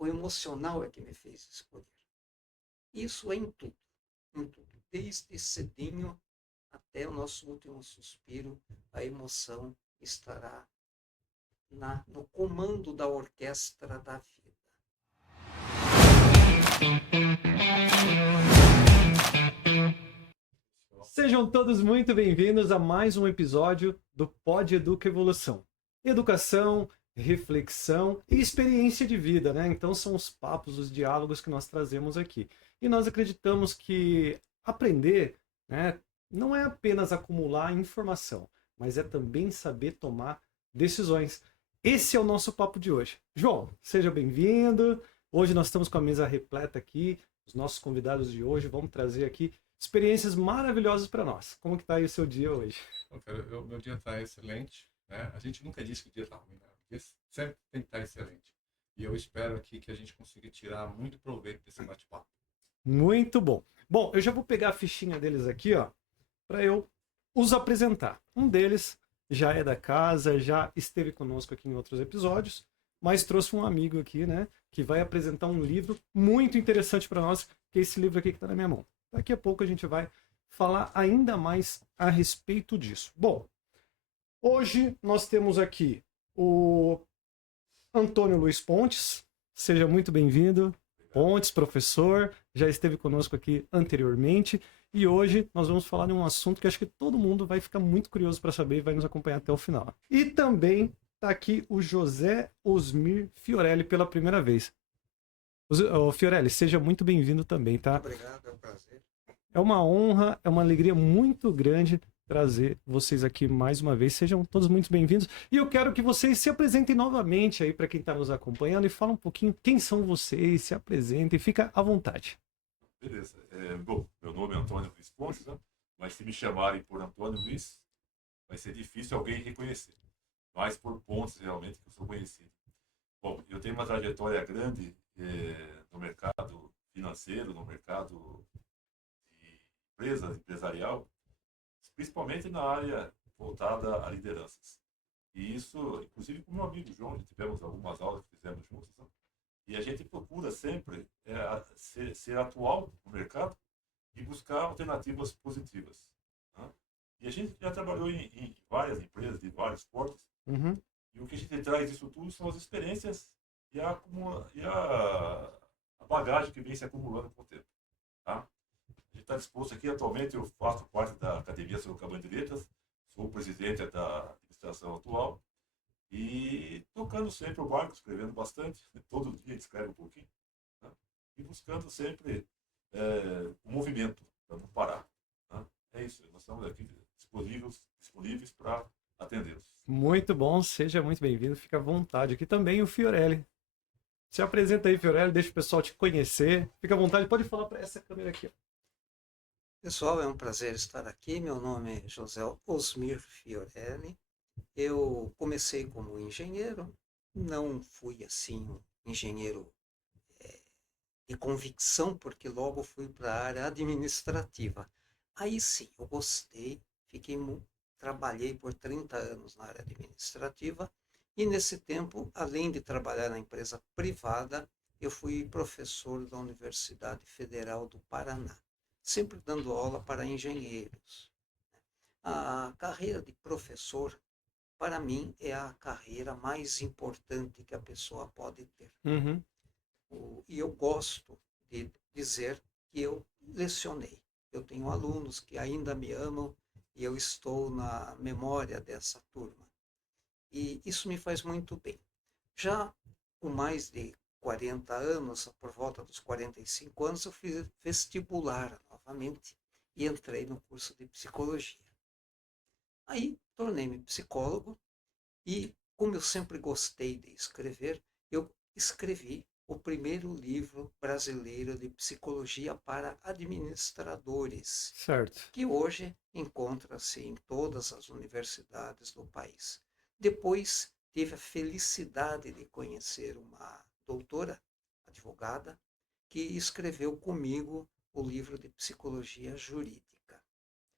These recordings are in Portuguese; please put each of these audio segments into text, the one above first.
o emocional é que me fez escolher. Isso é em tudo. Desde cedinho até o nosso último suspiro, a emoção estará no comando da orquestra da vida. Sejam todos muito bem-vindos a mais um episódio do Pod Educa Evolução. Educação, reflexão e experiência de vida, né? Então são os papos, os diálogos que nós trazemos aqui. E nós acreditamos que aprender, né, não é apenas acumular informação, mas é também saber tomar decisões. Esse é o nosso papo de hoje. João, seja bem-vindo. Hoje nós estamos com a mesa repleta aqui. Os nossos convidados de hoje vão trazer aqui experiências maravilhosas para nós. Como que tá aí o seu dia hoje? Bom, cara, meu dia está excelente, né? A gente nunca diz que o dia está ruim, né? O dia sempre tem que estar excelente. E eu espero aqui que a gente consiga tirar muito proveito desse bate-papo. Muito bom. Bom, eu já vou pegar a fichinha deles aqui, ó, para eu os apresentar. Um deles já é da casa, já esteve conosco aqui em outros episódios, mas trouxe um amigo aqui, né, que vai apresentar um livro muito interessante para nós, que é esse livro aqui que está na minha mão. Daqui a pouco a gente vai falar ainda mais a respeito disso. Bom, hoje nós temos aqui o Antônio Luiz Pontes. Seja muito bem-vindo. Pontes, professor, já esteve conosco aqui anteriormente. E hoje nós vamos falar de um assunto que acho que todo mundo vai ficar muito curioso para saber e vai nos acompanhar até o final. E também está aqui o José Osmir Fiorelli pela primeira vez. Fiorelli, seja muito bem-vindo também, tá? Muito obrigado, é um prazer. É uma honra, é uma alegria muito grande trazer vocês aqui mais uma vez. Sejam todos muito bem-vindos. E eu quero que vocês se apresentem novamente aí para quem está nos acompanhando e fala um pouquinho quem são vocês, se apresentem, fica à vontade. Beleza. Bom, meu nome é Antônio Luiz Pontes, né? Mas se me chamarem por Antônio Luiz, vai ser difícil alguém reconhecer. Mas por Pontes, realmente, que eu sou conhecido. Bom, eu tenho uma trajetória grande no mercado financeiro, no mercado de empresarial, principalmente na área voltada a lideranças. E isso, inclusive com meu amigo João, já tivemos algumas aulas que fizemos juntos, né? E a gente procura sempre ser atual no mercado e buscar alternativas positivas, né? E a gente já trabalhou em várias empresas de vários portos, Uhum. e o que a gente traz disso tudo são as experiências e a bagagem que vem se acumulando com o tempo, tá? A gente está disposto aqui, atualmente eu faço parte da Academia Sorocabana de Letras, sou o presidente da administração atual e tocando sempre o barco, escrevendo bastante, todo dia a gente escreve um pouquinho, né? E buscando sempre o movimento, para não parar, né? É isso, nós estamos aqui disponíveis para atendê-los. Muito bom, seja muito bem-vindo, fica à vontade. Aqui também o Fiorelli. Se apresenta aí, Fiorelli, deixa o pessoal te conhecer. Fica à vontade, pode falar para essa câmera aqui, ó. Pessoal, é um prazer estar aqui. Meu nome é José Osmir Fiorelli. Eu comecei como engenheiro, não fui assim um engenheiro de convicção, porque logo fui para a área administrativa. Aí sim, eu gostei, trabalhei por 30 anos na área administrativa e nesse tempo, além de trabalhar na empresa privada, eu fui professor da Universidade Federal do Paraná, sempre dando aula para engenheiros. A carreira de professor, para mim, é a carreira mais importante que a pessoa pode ter. Uhum. E eu gosto de dizer que eu lecionei. Eu tenho alunos que ainda me amam e eu estou na memória dessa turma. E isso me faz muito bem. Já com mais de 40 anos, por volta dos 45 anos, eu fiz vestibular novamente e entrei no curso de psicologia. Aí tornei-me psicólogo e, como eu sempre gostei de escrever, eu escrevi o primeiro livro brasileiro de psicologia para administradores, Certo. que hoje encontra-se em todas as universidades do país. Depois tive a felicidade de conhecer uma doutora, advogada, que escreveu comigo o livro de psicologia jurídica.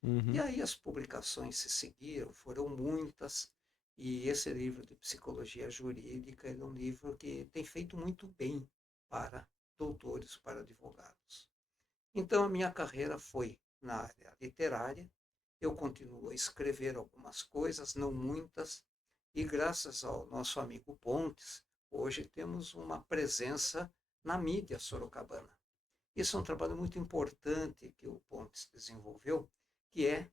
E Uhum. aí as publicações se seguiram, foram muitas, e esse livro de psicologia jurídica é um livro que tem feito muito bem para doutores, para advogados. Então, a minha carreira foi na área literária. Eu continuo a escrever algumas coisas, não muitas, e graças ao nosso amigo Pontes, hoje temos uma presença na mídia sorocabana. Isso é um trabalho muito importante que o Pontes desenvolveu, que é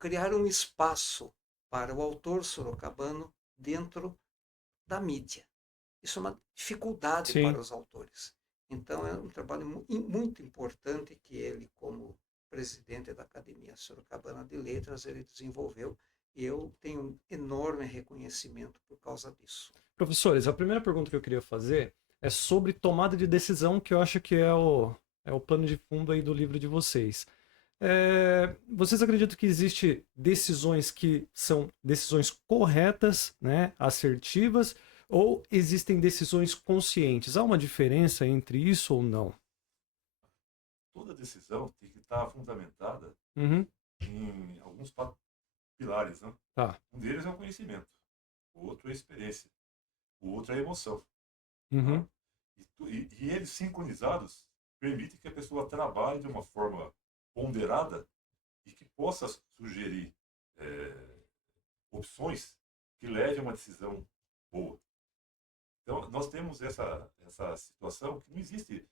criar um espaço para o autor sorocabano dentro da mídia. Isso é uma dificuldade Sim. para os autores. Então, é um trabalho muito importante que ele, como presidente da Academia Sorocabana de Letras, ele desenvolveu. E eu tenho um enorme reconhecimento por causa disso. Professores, a primeira pergunta que eu queria fazer é sobre tomada de decisão, que eu acho que é o plano de fundo aí do livro de vocês. Vocês acreditam que existem decisões que são decisões corretas, né, assertivas, ou existem decisões conscientes? Há uma diferença entre isso ou não? Toda decisão tem que estar fundamentada Uhum, em alguns pilares, né? tá. Um deles é o conhecimento, o outro é a experiência, o outro é a emoção. Tá? Uhum, E eles sincronizados permitem que a pessoa trabalhe de uma forma ponderada e que possa sugerir opções que levem a uma decisão boa. Então, nós temos essa situação que não existe.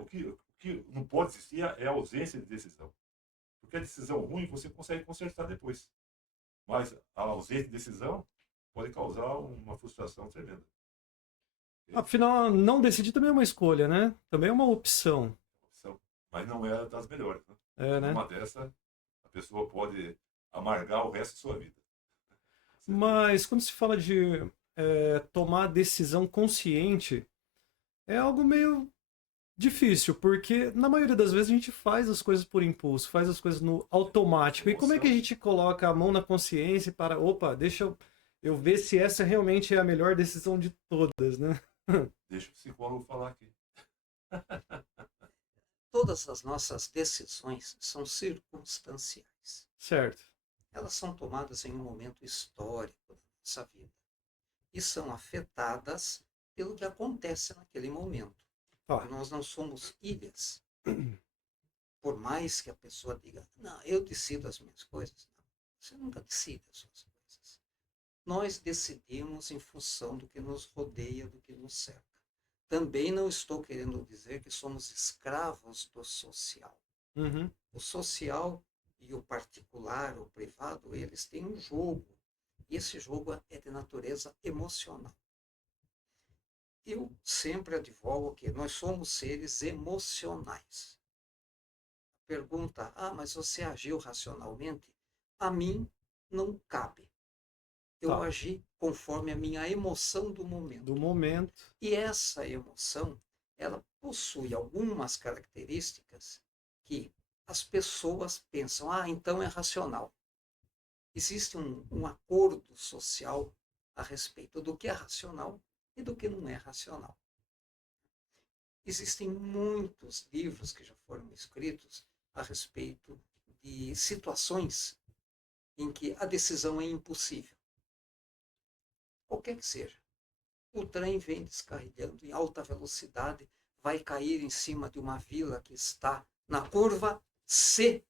O que não pode existir é a ausência de decisão. Porque a decisão ruim você consegue consertar depois. Mas a ausência de decisão pode causar uma frustração tremenda. afinal, não decidir também é uma escolha, né? Também é uma opção. Opção. Mas não é das melhores. Né? É, né? Numa dessa, a pessoa pode amargar o resto da sua vida. Mas quando se fala de tomar decisão consciente, é algo meio difícil, porque na maioria das vezes a gente faz as coisas por impulso, faz as coisas no automático. E como é que a Emoção. gente coloca a mão na consciência para, opa, deixa eu ver se essa realmente é a melhor decisão de todas, né? Deixa o psicólogo falar aqui. Todas as nossas decisões são circunstanciais. Certo. Elas são tomadas em um momento histórico da nossa vida e são afetadas pelo que acontece naquele momento. Tá. Nós não somos ilhas. Por mais que a pessoa diga, não, eu decido as minhas coisas. Não, você nunca decide as suas coisas. Nós decidimos em função do que nos rodeia, do que nos cerca. Também não estou querendo dizer que somos escravos do social. Uhum. O social e o particular, o privado, eles têm um jogo. E esse jogo é de natureza emocional. Eu sempre advogo que nós somos seres emocionais. Pergunta, mas você agiu racionalmente? A mim não cabe. Eu Tá. agi conforme a minha emoção do momento. Do momento. E essa emoção, ela possui algumas características que as pessoas pensam, então é racional. Existe um acordo social a respeito do que é racional e do que não é racional. Existem muitos livros que já foram escritos a respeito de situações em que a decisão é impossível. Qualquer que seja. O trem vem descarrilhando em alta velocidade, vai cair em cima de uma vila que está na curva C,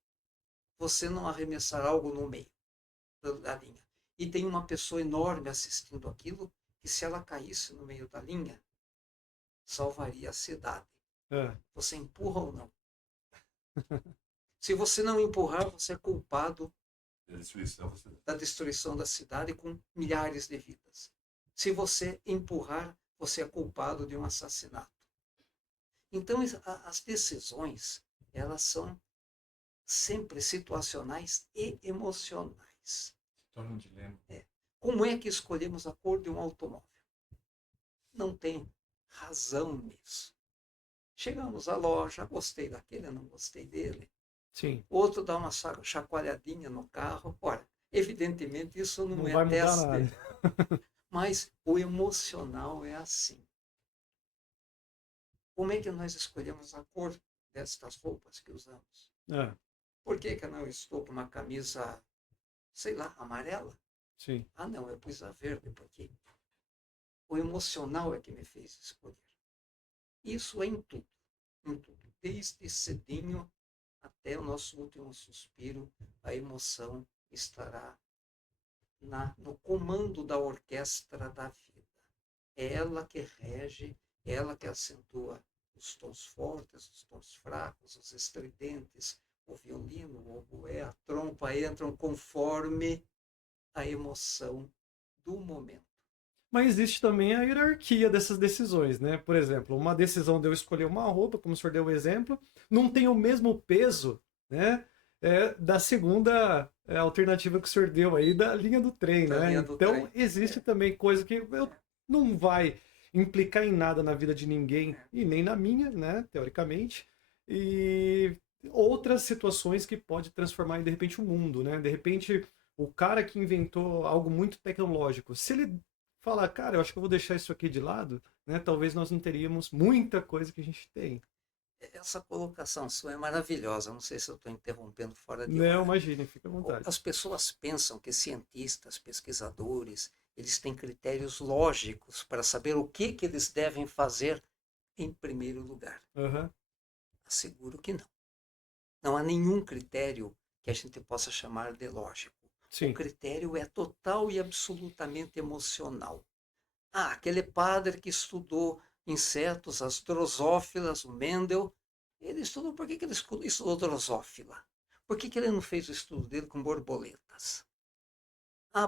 você não arremessar algo no meio da linha. E tem uma pessoa enorme assistindo aquilo, que se ela caísse no meio da linha, salvaria a cidade. É. Você empurra ou não? Se você não empurrar, você é culpado da destruição da cidade com milhares de vidas. Se você empurrar, você é culpado de um assassinato. Então, as decisões, elas são sempre situacionais e emocionais. Torna um dilema. Como é que escolhemos a cor de um automóvel? Não tem razão nisso. Chegamos à loja, gostei daquele, não gostei dele. Sim. Outro dá uma chacoalhadinha no carro. Ora, evidentemente isso não é vai mudar teste. nada. Mas o emocional é assim. Como é que nós escolhemos a cor destas roupas que usamos? É. Por que eu não estou com uma camisa, sei lá, amarela? Sim. Não, eu pus a verde, porque o emocional é que me fez escolher. Isso é em tudo, em tudo. Desde cedinho até o nosso último suspiro, a emoção estará no comando da orquestra da vida. É ela que rege, é ela que acentua os tons fortes, os tons fracos, os estridentes, o violino, o oboé, a trompa entram conforme a emoção do momento. Mas existe também a hierarquia dessas decisões, né? Por exemplo, uma decisão de eu escolher uma roupa, como o senhor deu o exemplo, não tem o mesmo peso, né? Da segunda alternativa que o senhor deu aí, da linha do trem, Da né? linha do Então, trem. existe também coisa que não vai implicar em nada na vida de ninguém, É. e nem na minha, né? Teoricamente. E outras situações que pode transformar de repente o mundo, né? De repente, o cara que inventou algo muito tecnológico, se ele falar, cara, eu acho que eu vou deixar isso aqui de lado, né? Talvez nós não teríamos muita coisa que a gente tem. Essa colocação sua é maravilhosa. Não sei se eu estou interrompendo fora de Não, hora. imagine, fica à vontade. As pessoas pensam que cientistas, pesquisadores, eles têm critérios lógicos para saber o que eles devem fazer em primeiro lugar. Uhum. Asseguro que não. Não há nenhum critério que a gente possa chamar de lógico. Sim. O critério é total e absolutamente emocional. Aquele padre que estudou insetos, as drosófilas, o Mendel, ele estudou, por que ele estudou drosófila? Por que ele não fez o estudo dele com borboletas?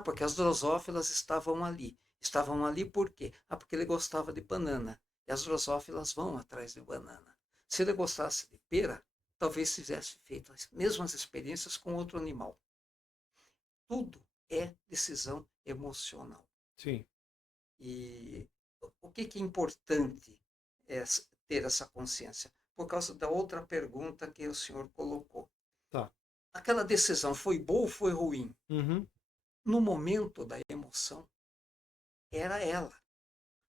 Porque as drosófilas estavam ali. Estavam ali por quê? Porque ele gostava de banana. E as drosófilas vão atrás de banana. Se ele gostasse de pera, talvez tivesse feito as mesmas experiências com outro animal. Tudo é decisão emocional. Sim. E o que é importante é ter essa consciência? Por causa da outra pergunta que o senhor colocou. Tá. Aquela decisão foi boa ou foi ruim? Uhum. No momento da emoção, era ela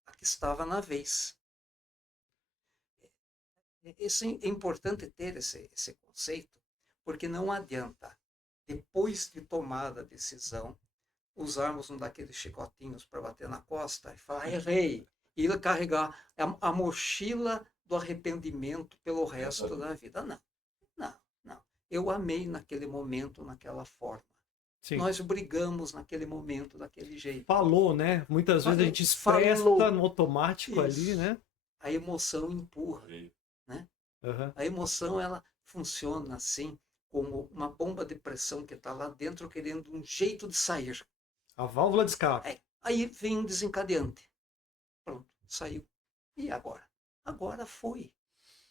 a que estava na vez. É importante ter esse conceito, porque não adianta, depois de tomada a decisão, usarmos um daqueles chicotinhos para bater na costa e falar, errei, e ele carregar a mochila do arrependimento pelo resto da vida. Não, não, não. Eu amei naquele momento, naquela forma. Sim. Nós brigamos naquele momento, daquele jeito. Falou, né? Muitas vezes a gente expressa no automático ali, né? A emoção empurra, né? Uhum. A emoção, ela funciona assim, como uma bomba de pressão que está lá dentro querendo um jeito de sair. A válvula de escape. Aí vem um desencadeante. Pronto, saiu. E agora? Agora foi.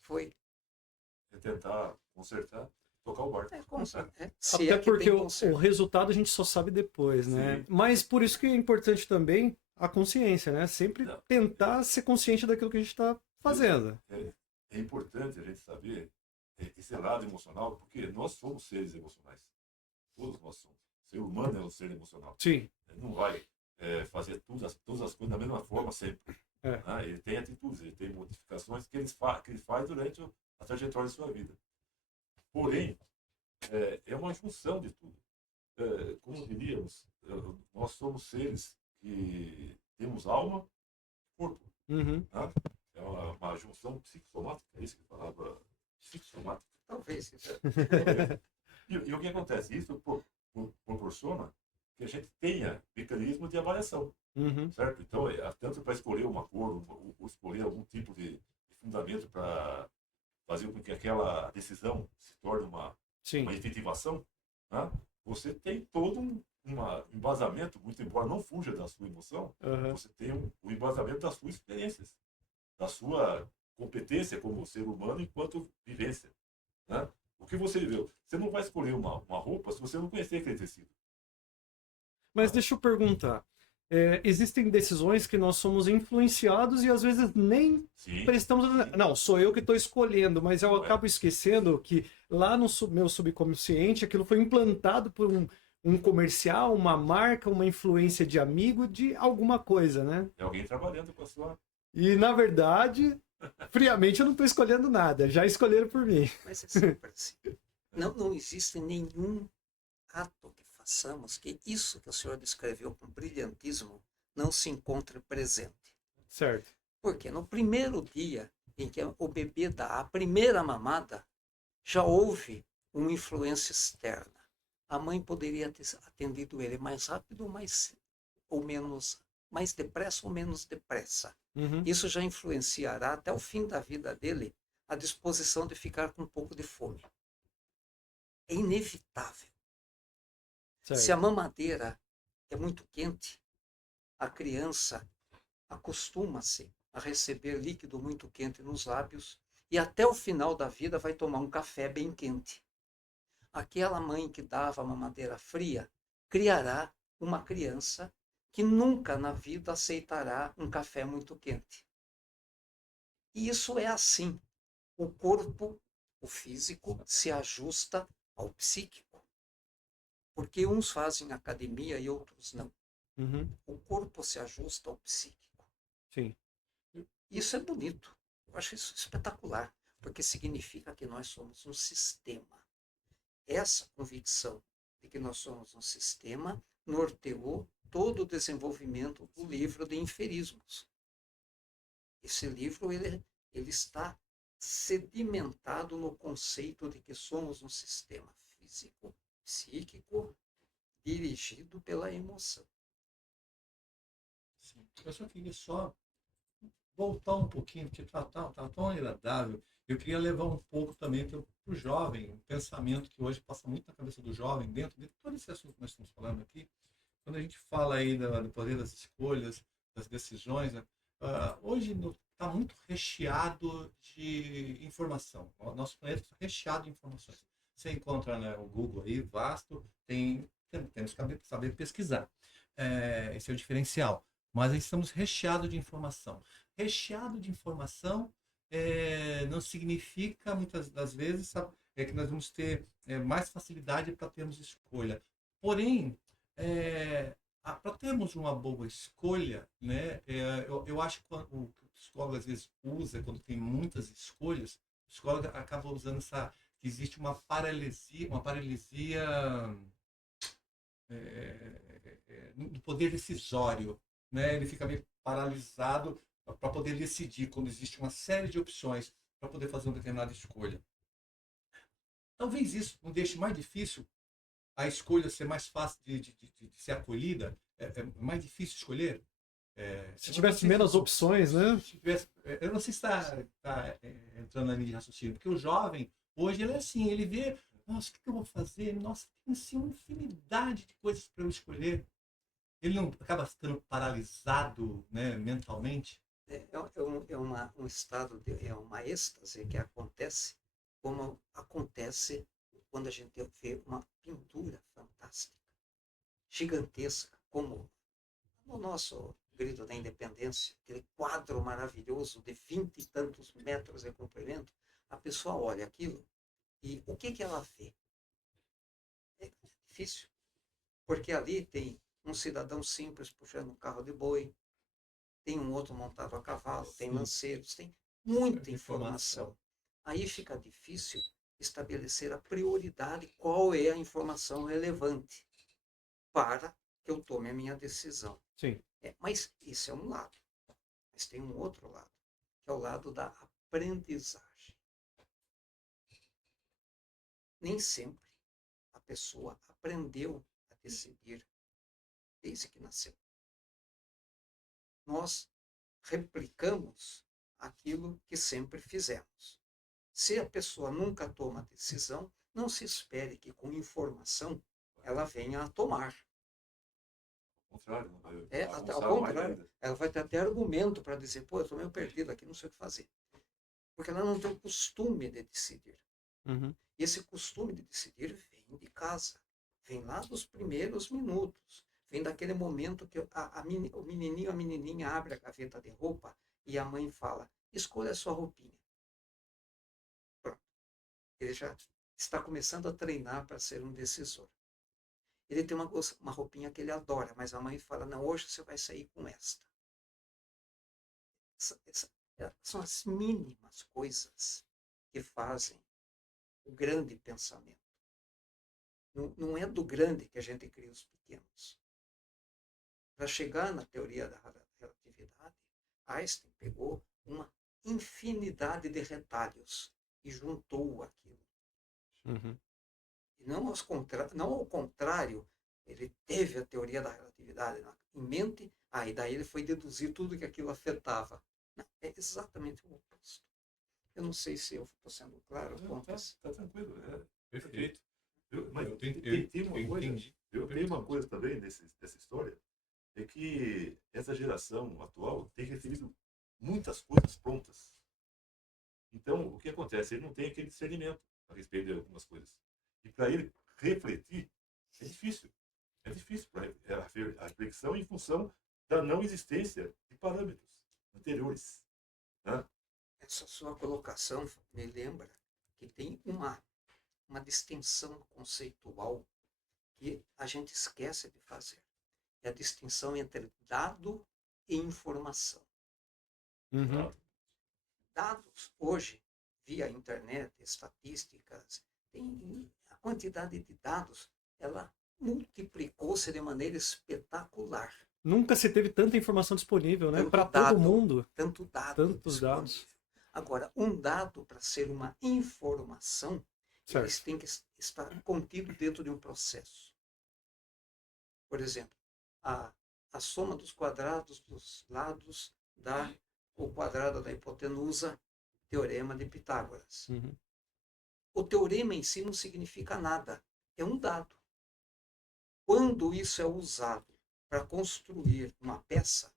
Foi. É tentar consertar, tocar o barco. Até porque o resultado a gente só sabe depois, né? Sim. Mas por isso que é importante também a consciência, né? Sempre tentar ser consciente daquilo que a gente está fazendo. É importante a gente saber esse lado emocional, porque nós somos seres emocionais. Todos nós somos. O ser humano é um ser emocional. Sim. Ele não vai fazer todas as coisas da mesma forma sempre. É. Ele tem atitudes, ele tem modificações que ele faz durante a trajetória de sua vida. Porém, é uma junção de tudo. Como diríamos, nós somos seres que temos alma e corpo. Uhum. Tá? É uma junção psicossomática, é isso que falava? Psicossomática. Talvez. E o que acontece? Isso proporciona que a gente tenha mecanismo de avaliação. Uhum. Certo? Então, tanto para escolher uma cor, ou escolher algum tipo de fundamento para fazer com que aquela decisão se torne uma efetivação, né? Você tem todo um embasamento, muito embora não fuja da sua emoção, você tem um embasamento das suas experiências, da sua competência como ser humano enquanto vivência. Né? O que você viveu? Você não vai escolher uma roupa se você não conhecer aquele tecido. Mas deixa eu perguntar. Existem decisões que nós somos influenciados e às vezes nem prestamos... Não, sou eu que estou escolhendo, mas eu acabo esquecendo que lá no meu subconsciente aquilo foi implantado por um comercial, uma marca, uma influência de amigo, de alguma coisa, né? É alguém trabalhando com a sua... E, na verdade, friamente eu não estou escolhendo nada, já escolheram por mim. Mas é sempre assim. Não existe nenhum ato que façamos que isso que o senhor descreveu com brilhantismo não se encontre presente. Certo. Porque no primeiro dia em que o bebê dá a primeira mamada, já houve uma influência externa. A mãe poderia ter atendido ele mais rápido ou menos, mais depressa ou menos depressa. Uhum. Isso já influenciará até o fim da vida dele a disposição de ficar com um pouco de fome. É inevitável. Se a Certo. mamadeira é muito quente, a criança acostuma-se a receber líquido muito quente nos lábios e até o final da vida vai tomar um café bem quente. Aquela mãe que dava mamadeira fria criará uma criança que nunca na vida aceitará um café muito quente. E isso é assim. O corpo, o físico, se ajusta ao psíquico. Porque uns fazem academia e outros não. Uhum. O corpo se ajusta ao psíquico. Sim. Isso é bonito. Eu acho isso espetacular. Porque significa que nós somos um sistema. Essa convicção de que nós somos um sistema norteou todo o desenvolvimento do livro de Inferismos. Esse livro ele está sedimentado no conceito de que somos um sistema físico, psíquico, dirigido pela emoção. Sim. Eu só queria voltar um pouquinho, porque tá tão agradável. Eu queria levar um pouco também para o jovem, um pensamento que hoje passa muito na cabeça do jovem, dentro de todo esse assunto que nós estamos falando aqui. Quando a gente fala aí do poder das escolhas, das decisões, né? Hoje está muito recheado de informação. O nosso planeta está recheado de informações. Você encontra, né, o Google aí, vasto, temos que saber pesquisar. Esse é o diferencial. Mas estamos recheados de informação. Recheado de informação não significa, muitas das vezes, sabe, que nós vamos ter mais facilidade para termos escolha. Porém, para termos uma boa escolha, né, eu acho que o psicólogo às vezes usa, quando tem muitas escolhas, o psicólogo acaba usando que existe uma paralisia no poder decisório, né? Ele fica meio paralisado para poder decidir quando existe uma série de opções para poder fazer uma determinada escolha. Talvez isso não deixe mais difícil a escolha ser mais fácil de ser acolhida, é mais difícil escolher. Se tivesse menos opções, né? Eu não sei se está entrando na linha de raciocínio, porque o jovem, hoje, ele é assim, ele vê, nossa, o que eu vou fazer? Nossa, tem assim, uma infinidade de coisas para eu escolher. Ele não acaba ficando paralisado, né, mentalmente? Um estado, é uma êxtase que acontece, como acontece quando a gente vê uma pintura fantástica, gigantesca, como no nosso Grito da Independência, aquele quadro maravilhoso de 20 e tantos metros de comprimento. A pessoa olha aquilo e o que ela vê? É difícil, porque ali tem um cidadão simples puxando um carro de boi, tem um outro montado a cavalo, tem lanceiros, tem muita informação. Aí fica difícil estabelecer a prioridade, qual é a informação relevante para que eu tome a minha decisão. Sim. Mas isso é um lado. Mas tem um outro lado, que é o lado da aprendizagem. Nem sempre a pessoa aprendeu a decidir desde que nasceu. Nós replicamos aquilo que sempre fizemos. Se a pessoa nunca toma decisão, não se espere que com informação ela venha a tomar. Ao contrário, Até ao contrário, ela vai ter até argumento para dizer, pô, eu estou meio perdido aqui, não sei o que fazer. Porque ela não tem o costume de decidir. Uhum. E esse costume de decidir vem de casa, vem lá dos primeiros minutos, vem daquele momento que o menininho, a menininha abre a gaveta de roupa e a mãe fala, escolha a sua roupinha. Pronto. Ele já está começando a treinar para ser um decisor. Ele tem uma roupinha que ele adora, mas a mãe fala, não, hoje você vai sair com esta. São as mínimas coisas que fazem o grande pensamento. Não é do grande que a gente cria os pequenos. Para chegar na teoria da relatividade, Einstein pegou uma infinidade de retalhos e juntou aquilo. Uhum. E não ao contrário, ele teve a teoria da relatividade em mente, e daí ele foi deduzir tudo que aquilo afetava. Não, é exatamente o oposto. Eu não sei se eu estou sendo claro. Não, tá tranquilo. Perfeito. Mas Eu tem entendi. uma coisa também dessa história, é que essa geração atual tem recebido muitas coisas prontas. Então, o que acontece? Ele não tem aquele discernimento a respeito de algumas coisas. E para ele refletir, é difícil. É difícil para a reflexão em função da não existência de parâmetros anteriores. Né? Essa sua colocação me lembra que tem uma distinção conceitual que a gente esquece de fazer. É a distinção entre dado e informação. Uhum. Dados, hoje, via internet, estatísticas, a quantidade de dados, ela multiplicou-se de maneira espetacular. Nunca se teve tanta informação disponível, né? Tanto Para todo dado, mundo. Tanto dado Tantos disponível. dados. Agora, um dado, para ser uma informação, Certo. eles têm que estar contido dentro de um processo. Por exemplo, a soma dos quadrados dos lados dá o quadrado da hipotenusa, teorema de Pitágoras. Uhum. O teorema em si não significa nada, é um dado. Quando isso é usado para construir uma peça,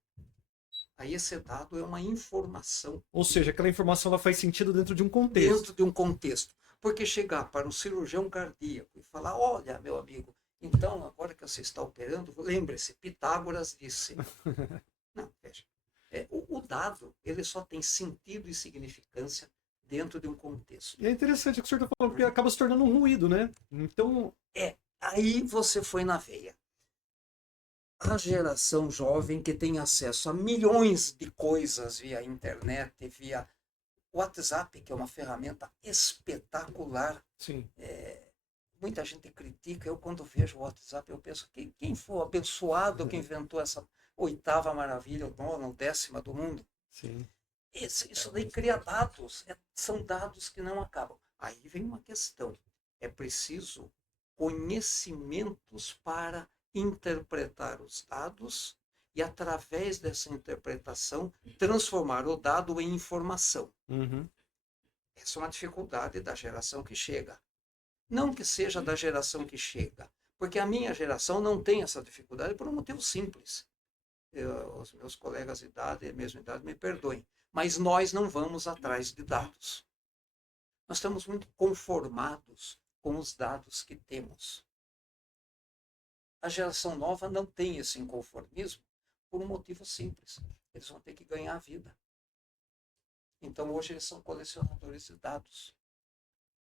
aí esse dado é uma informação. Ou seja, aquela informação ela faz sentido dentro de um contexto. Dentro de um contexto. Porque chegar para um cirurgião cardíaco e falar, olha, meu amigo, então agora que você está operando, lembre-se, Pitágoras disse. Não, veja. O dado, ele só tem sentido e significância dentro de um contexto. E é interessante o que o senhor está falando, porque acaba se tornando um ruído, né? Então, Aí você foi na veia. A geração jovem que tem acesso a milhões de coisas via internet, via WhatsApp, que é uma ferramenta espetacular. sim. Muita gente critica. Eu, quando vejo o WhatsApp, eu penso que quem foi o abençoado que inventou essa 8ª maravilha, ou 9ª, ou 10ª do mundo? Sim. Isso daí cria dados. São dados que não acabam. Aí vem uma questão. É preciso conhecimentos para interpretar os dados e, através dessa interpretação, transformar o dado em informação. Uhum. Essa é uma dificuldade da geração que chega. Não que seja da geração que chega, porque a minha geração não tem essa dificuldade por um motivo simples. Os meus colegas de idade, mesma idade, me perdoem, mas nós não vamos atrás de dados. Nós estamos muito conformados com os dados que temos. A geração nova não tem esse inconformismo por um motivo simples. Eles vão ter que ganhar a vida. Então, hoje, eles são colecionadores de dados.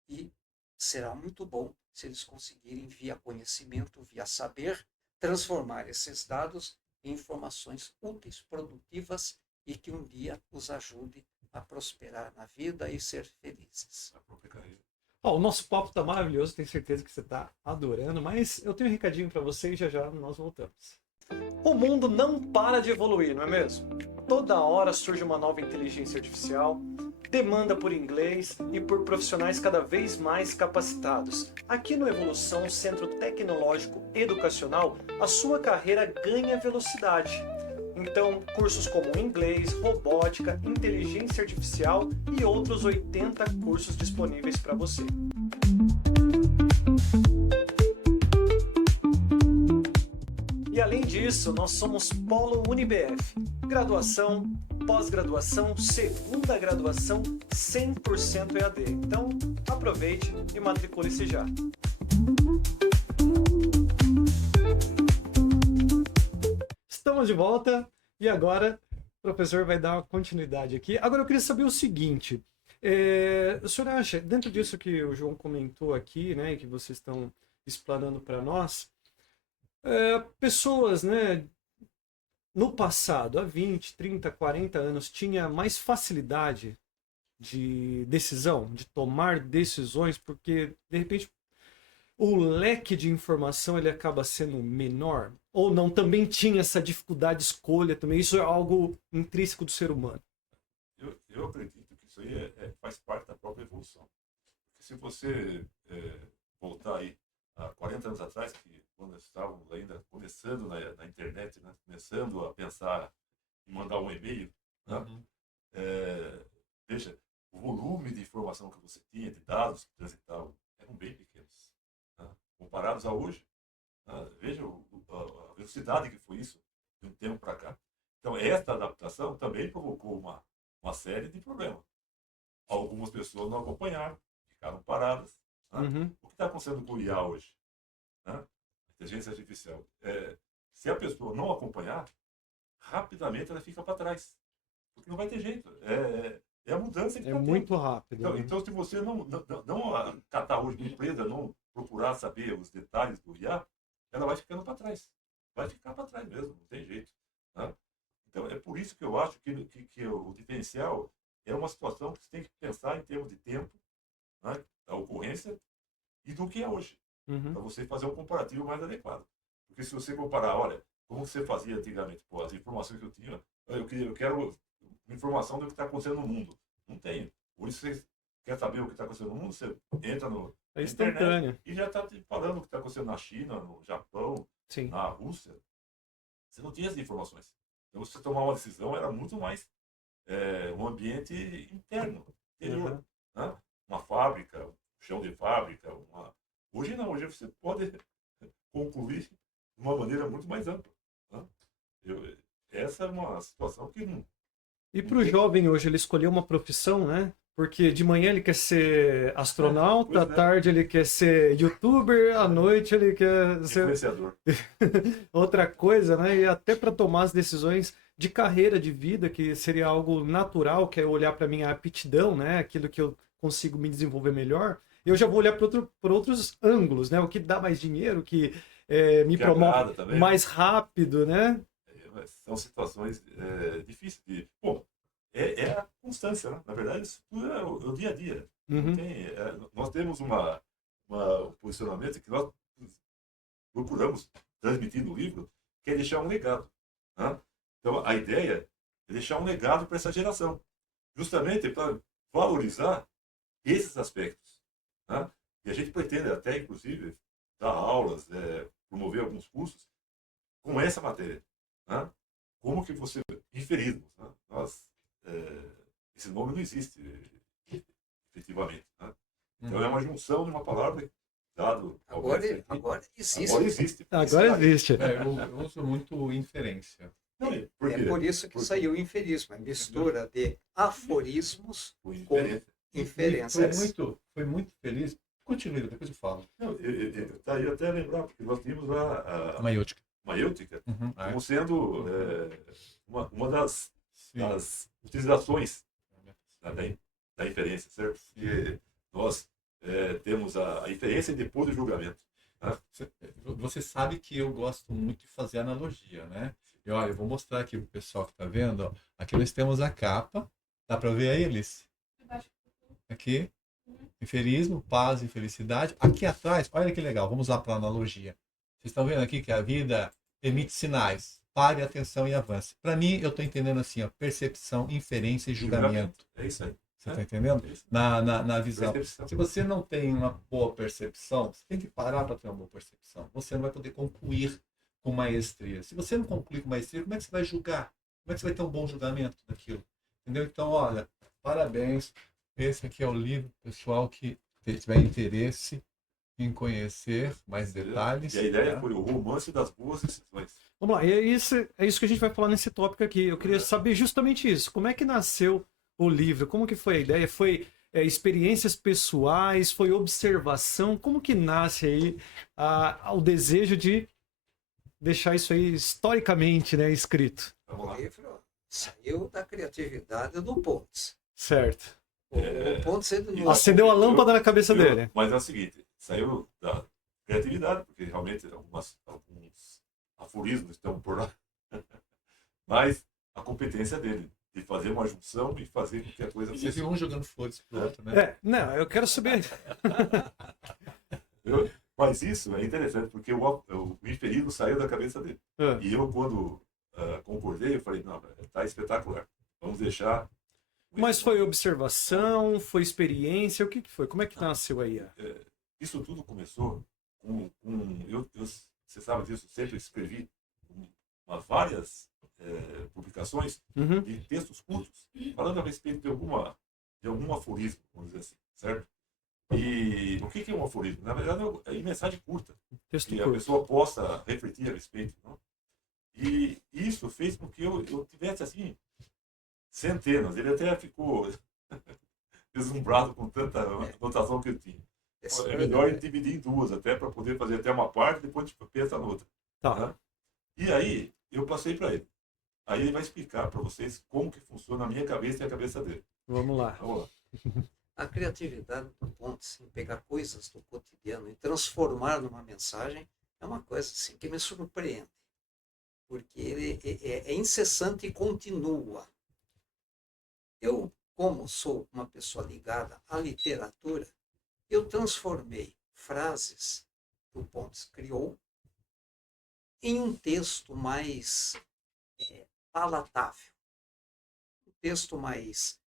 E será muito bom se eles conseguirem, via conhecimento, via saber, transformar esses dados em informações úteis, produtivas e que um dia os ajude a prosperar na vida e ser felizes. A própria carreira. O nosso papo tá maravilhoso, tenho certeza que você tá adorando, mas eu tenho um recadinho para você e já já nós voltamos. O mundo não para de evoluir, não é mesmo? Toda hora surge uma nova inteligência artificial, demanda por inglês e por profissionais cada vez mais capacitados. Aqui no Evolução, Centro Tecnológico Educacional, a sua carreira ganha velocidade. Então, cursos como inglês, robótica, inteligência artificial e outros 80 cursos disponíveis para você. E além disso, nós somos Polo UniBF. Graduação, pós-graduação, segunda graduação, 100% EAD. Então, aproveite e matricule-se já. Estamos de volta e agora o professor vai dar uma continuidade aqui. Agora eu queria saber o seguinte, o senhor acha, dentro disso que o João comentou aqui, né, que vocês estão explanando para nós, pessoas, né, no passado, há 20, 30, 40 anos, tinha mais facilidade de decisão, de tomar decisões, porque, de repente, o leque de informação ele acaba sendo menor? Ou não, também tinha essa dificuldade de escolha também? Isso é algo intrínseco do ser humano? eu acredito que isso aí faz parte da própria evolução. Se você voltar aí há 40 anos atrás, que quando nós estávamos ainda começando na internet, né, começando a pensar em mandar um e-mail, né, Uhum. veja, o volume de informação que você tinha, de dados que transitavam, eram bem pequenos, né, comparados a hoje. Veja a velocidade que foi isso de um tempo para cá. Então, esta adaptação também provocou uma série de problemas. Algumas pessoas não acompanharam, ficaram paradas. Né? Uhum. O que está acontecendo com o IA hoje? Né? Inteligência artificial. Se a pessoa não acompanhar, rapidamente ela fica para trás. Porque não vai ter jeito. É a mudança que É está muito tendo. rápido. Então, né? então, se você não catar hoje uma empresa, não procurar saber os detalhes do IA, ela vai ficando para trás. Vai ficar para trás mesmo, não tem jeito. Né? Então, é por isso que eu acho que o diferencial é uma situação que você tem que pensar em termos de tempo, né, da ocorrência e do que é hoje, Uhum. para você fazer um comparativo mais adequado. Porque se você comparar, olha, como você fazia antigamente, pô, as informações que eu tinha, eu quero informação do que está acontecendo no mundo. Não tenho. Por isso, você quer saber o que está acontecendo no mundo, você entra na É internet instantâneo. e já está falando o que está acontecendo na China, no Japão, Sim. na Rússia. Você não tinha essas informações. Então, você tomar uma decisão era muito mais um ambiente interno, interior. Uhum. Né? Uma fábrica, um chão de fábrica. Hoje não, hoje você pode concluir de uma maneira muito mais ampla. Né? Essa é uma situação que não. E para o jovem hoje, ele escolheu uma profissão, né? Porque de manhã ele quer ser astronauta, à pois é. tarde ele quer ser youtuber, à noite ele quer ser Influenciador. outra coisa, né? E até para tomar as decisões de carreira, de vida, que seria algo natural, que é olhar para minha aptidão, né? Aquilo que eu consigo me desenvolver melhor. Eu já vou olhar para outros ângulos, né? O que dá mais dinheiro, o que me Que promove agrada também, mais rápido, né? São situações difíceis de. Bom, é a constância, né? Na verdade, isso tudo é o dia a dia. Não Uhum. tem, nós temos um posicionamento que nós procuramos transmitir no livro, que é deixar um legado. Né? Então, a ideia é deixar um legado para essa geração, justamente para valorizar esses aspectos. Né? E a gente pretende até, inclusive, dar aulas, promover alguns cursos com essa matéria. Né? Como que você... Inferismos. Né? Esse nome não existe, efetivamente. Né? Então, é uma junção de uma palavra dado... Agora existe. Agora existe. Agora existe. Eu uso muito inferência. Não, por quê? É por isso que Por quê? saiu o inferismo, a mistura de aforismos Com com inferência. inferências. Foi muito feliz. Continue, depois eu falo. Não, tá aí até lembrar, porque nós tínhamos lá a Maiútica. maiêutica Uhum. como sendo uma das Sim. utilizações da inferência, certo? E nós temos a inferência e depois o julgamento. Né? Você sabe que eu gosto muito de fazer analogia, né? E olha, eu vou mostrar aqui pro pessoal que está vendo. Ó. Aqui nós temos a capa. Dá para ver aí, Alice? Aqui. Inferismo, paz e felicidade. Aqui atrás, olha que legal. Vamos lá para a analogia. Vocês estão vendo aqui que a vida emite sinais. Pare, atenção e avance. Para mim, eu estou entendendo assim, ó, percepção, inferência e julgamento. É isso aí. Você está entendendo? É isso. Na visão. Percepção. Se você não tem uma boa percepção, você tem que parar para ter uma boa percepção. Você não vai poder concluir com maestria. Se você não concluir com maestria, como é que você vai julgar? Como é que você vai ter um bom julgamento daquilo? Entendeu? Então, olha, parabéns. Esse aqui é o livro, pessoal, que tiver interesse em conhecer mais detalhes. E a ideia né? foi o romance das boas decisões. Vamos lá, e é isso que a gente vai falar nesse tópico aqui. Eu queria saber justamente isso. Como é que nasceu o livro? Como que foi a ideia? Foi experiências pessoais? Foi observação? Como que nasce aí o desejo de deixar isso aí historicamente, né, escrito? Vamos O lá. livro saiu da criatividade do Pontes. Certo. O Pontes Acendeu a lâmpada na cabeça dele. Mas é o seguinte, saiu da criatividade, porque realmente alguns aforismos estão por lá, mas a competência dele, de fazer uma junção e fazer com que a coisa Você viu um jogando flores pro outro, né? Não, eu quero saber. Mas isso é interessante, porque o inferido saiu da cabeça dele. E eu, quando concordei, eu falei, não, está espetacular. Vamos deixar Mas foi observação, foi experiência, o que que foi? Como é que nasceu aí? Isso tudo começou você sabe disso, eu sempre escrevi várias publicações Uhum. de textos curtos, falando a respeito de algum aforismo, vamos dizer assim, certo? E o que é um aforismo? Na verdade, é mensagem curta, Texto que a curto. pessoa possa refletir a respeito. Não? E isso fez com que eu tivesse, assim, centenas. Ele até ficou deslumbrado com tanta anotação que eu tinha. É melhor dividir em duas, até para poder fazer até uma parte e depois pensa na outra. Tá. Né? E aí, eu passei para ele. Aí ele vai explicar para vocês como que funciona a minha cabeça e a cabeça dele. Vamos lá. Vamos lá. A criatividade do Pontes em pegar coisas do cotidiano e transformar numa mensagem é uma coisa assim, que me surpreende. Porque ele é incessante e continua. Eu, como sou uma pessoa ligada à literatura, eu transformei frases que o Pontes criou em um texto mais palatável, um texto mais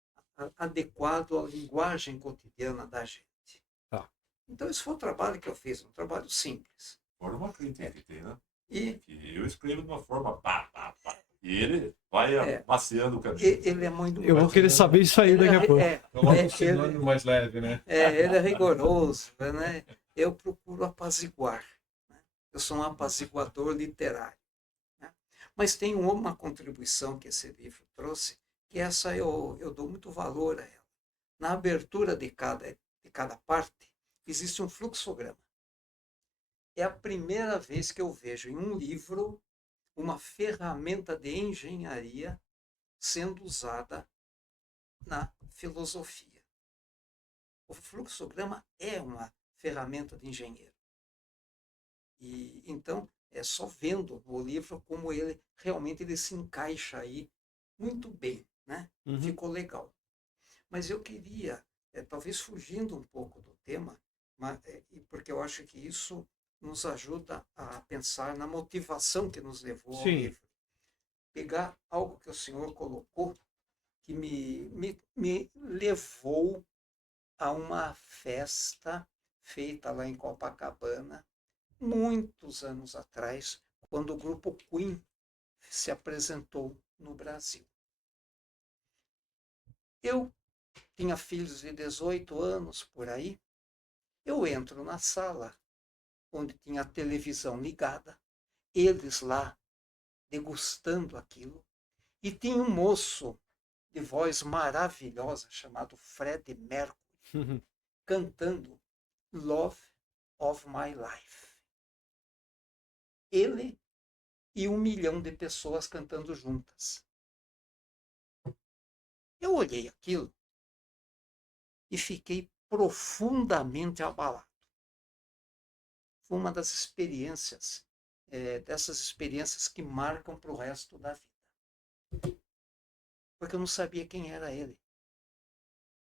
adequado à linguagem cotidiana da gente. Tá. Então, esse foi o trabalho que eu fiz, um trabalho simples. Fora uma crítica que tem, né? E Que eu escrevo de uma forma pá, pá, pá. E ele vai amaciando o caminho. ele é muito... Eu vou querer saber isso aí daqui a pouco. Coloca um sinônimo mais leve, né? Ele é rigoroso, né? Eu procuro apaziguar. Né? Eu sou um apaziguador literário. Né? Mas tem uma contribuição que esse livro trouxe, que essa eu dou muito valor a ela. Na abertura de cada parte, existe um fluxograma. É a primeira vez que eu vejo em um livro uma ferramenta de engenharia sendo usada na filosofia. O fluxograma é uma ferramenta de engenheiro. E então é só vendo o livro como ele realmente ele se encaixa aí muito bem, né? Uhum. Ficou legal. Mas eu queria, talvez fugindo um pouco do tema, porque eu acho que isso nos ajuda a pensar na motivação que nos levou ao Sim. livro. Pegar algo que o senhor colocou que me levou a uma festa feita lá em Copacabana, muitos anos atrás, quando o grupo Queen se apresentou no Brasil. Eu tinha filhos de 18 anos por aí, eu entro na sala, onde tinha a televisão ligada, eles lá degustando aquilo, e tinha um moço de voz maravilhosa chamado Fred Mercury, cantando Love of My Life. Ele e 1 milhão de pessoas cantando juntas. Eu olhei aquilo e fiquei profundamente abalado. Foi uma das experiências, dessas experiências que marcam para o resto da vida. Porque eu não sabia quem era ele.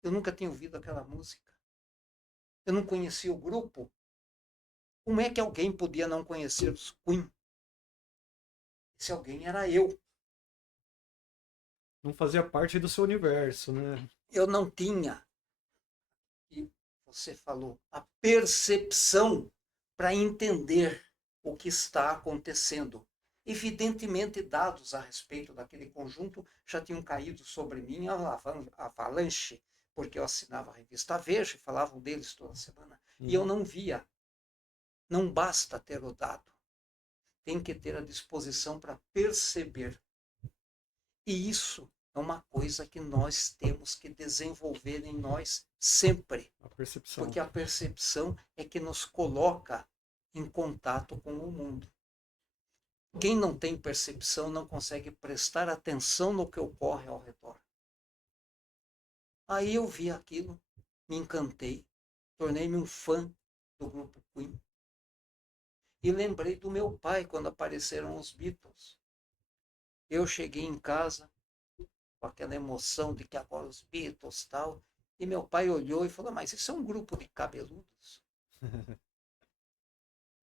Eu nunca tinha ouvido aquela música. Eu não conhecia o grupo. Como é que alguém podia não conhecer os Queen? Esse alguém era eu. Não fazia parte do seu universo, né? Eu não tinha, e você falou, a percepção para entender o que está acontecendo. Evidentemente, dados a respeito daquele conjunto já tinham caído sobre mim a avalanche, porque eu assinava a revista Veja e falavam deles toda semana. E eu não via. Não basta ter o dado. Tem que ter a disposição para perceber. E isso é uma coisa que nós temos que desenvolver em nós sempre. A percepção. Porque a percepção é que nos coloca em contato com o mundo. Quem não tem percepção não consegue prestar atenção no que ocorre ao redor. Aí eu vi aquilo, me encantei, tornei-me um fã do grupo Queen. E lembrei do meu pai quando apareceram os Beatles. Eu cheguei em casa com aquela emoção de que agora os Beatles e tal, e meu pai olhou e falou, mas isso é um grupo de cabeludos.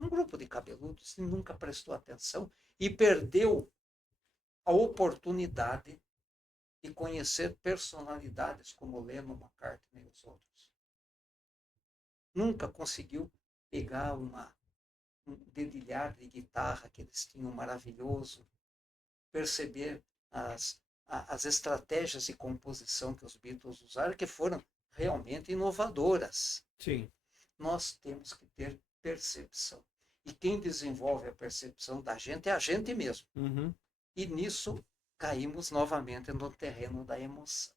Um grupo de cabeludos, e nunca prestou atenção e perdeu a oportunidade e conhecer personalidades como Lennon, McCartney e os outros. Nunca conseguiu pegar um dedilhar de guitarra que eles tinham maravilhoso, perceber as estratégias de composição que os Beatles usaram, que foram realmente inovadoras. Sim. Nós temos que ter percepção. E quem desenvolve a percepção da gente é a gente mesmo. Uhum. E nisso caímos novamente no terreno da emoção.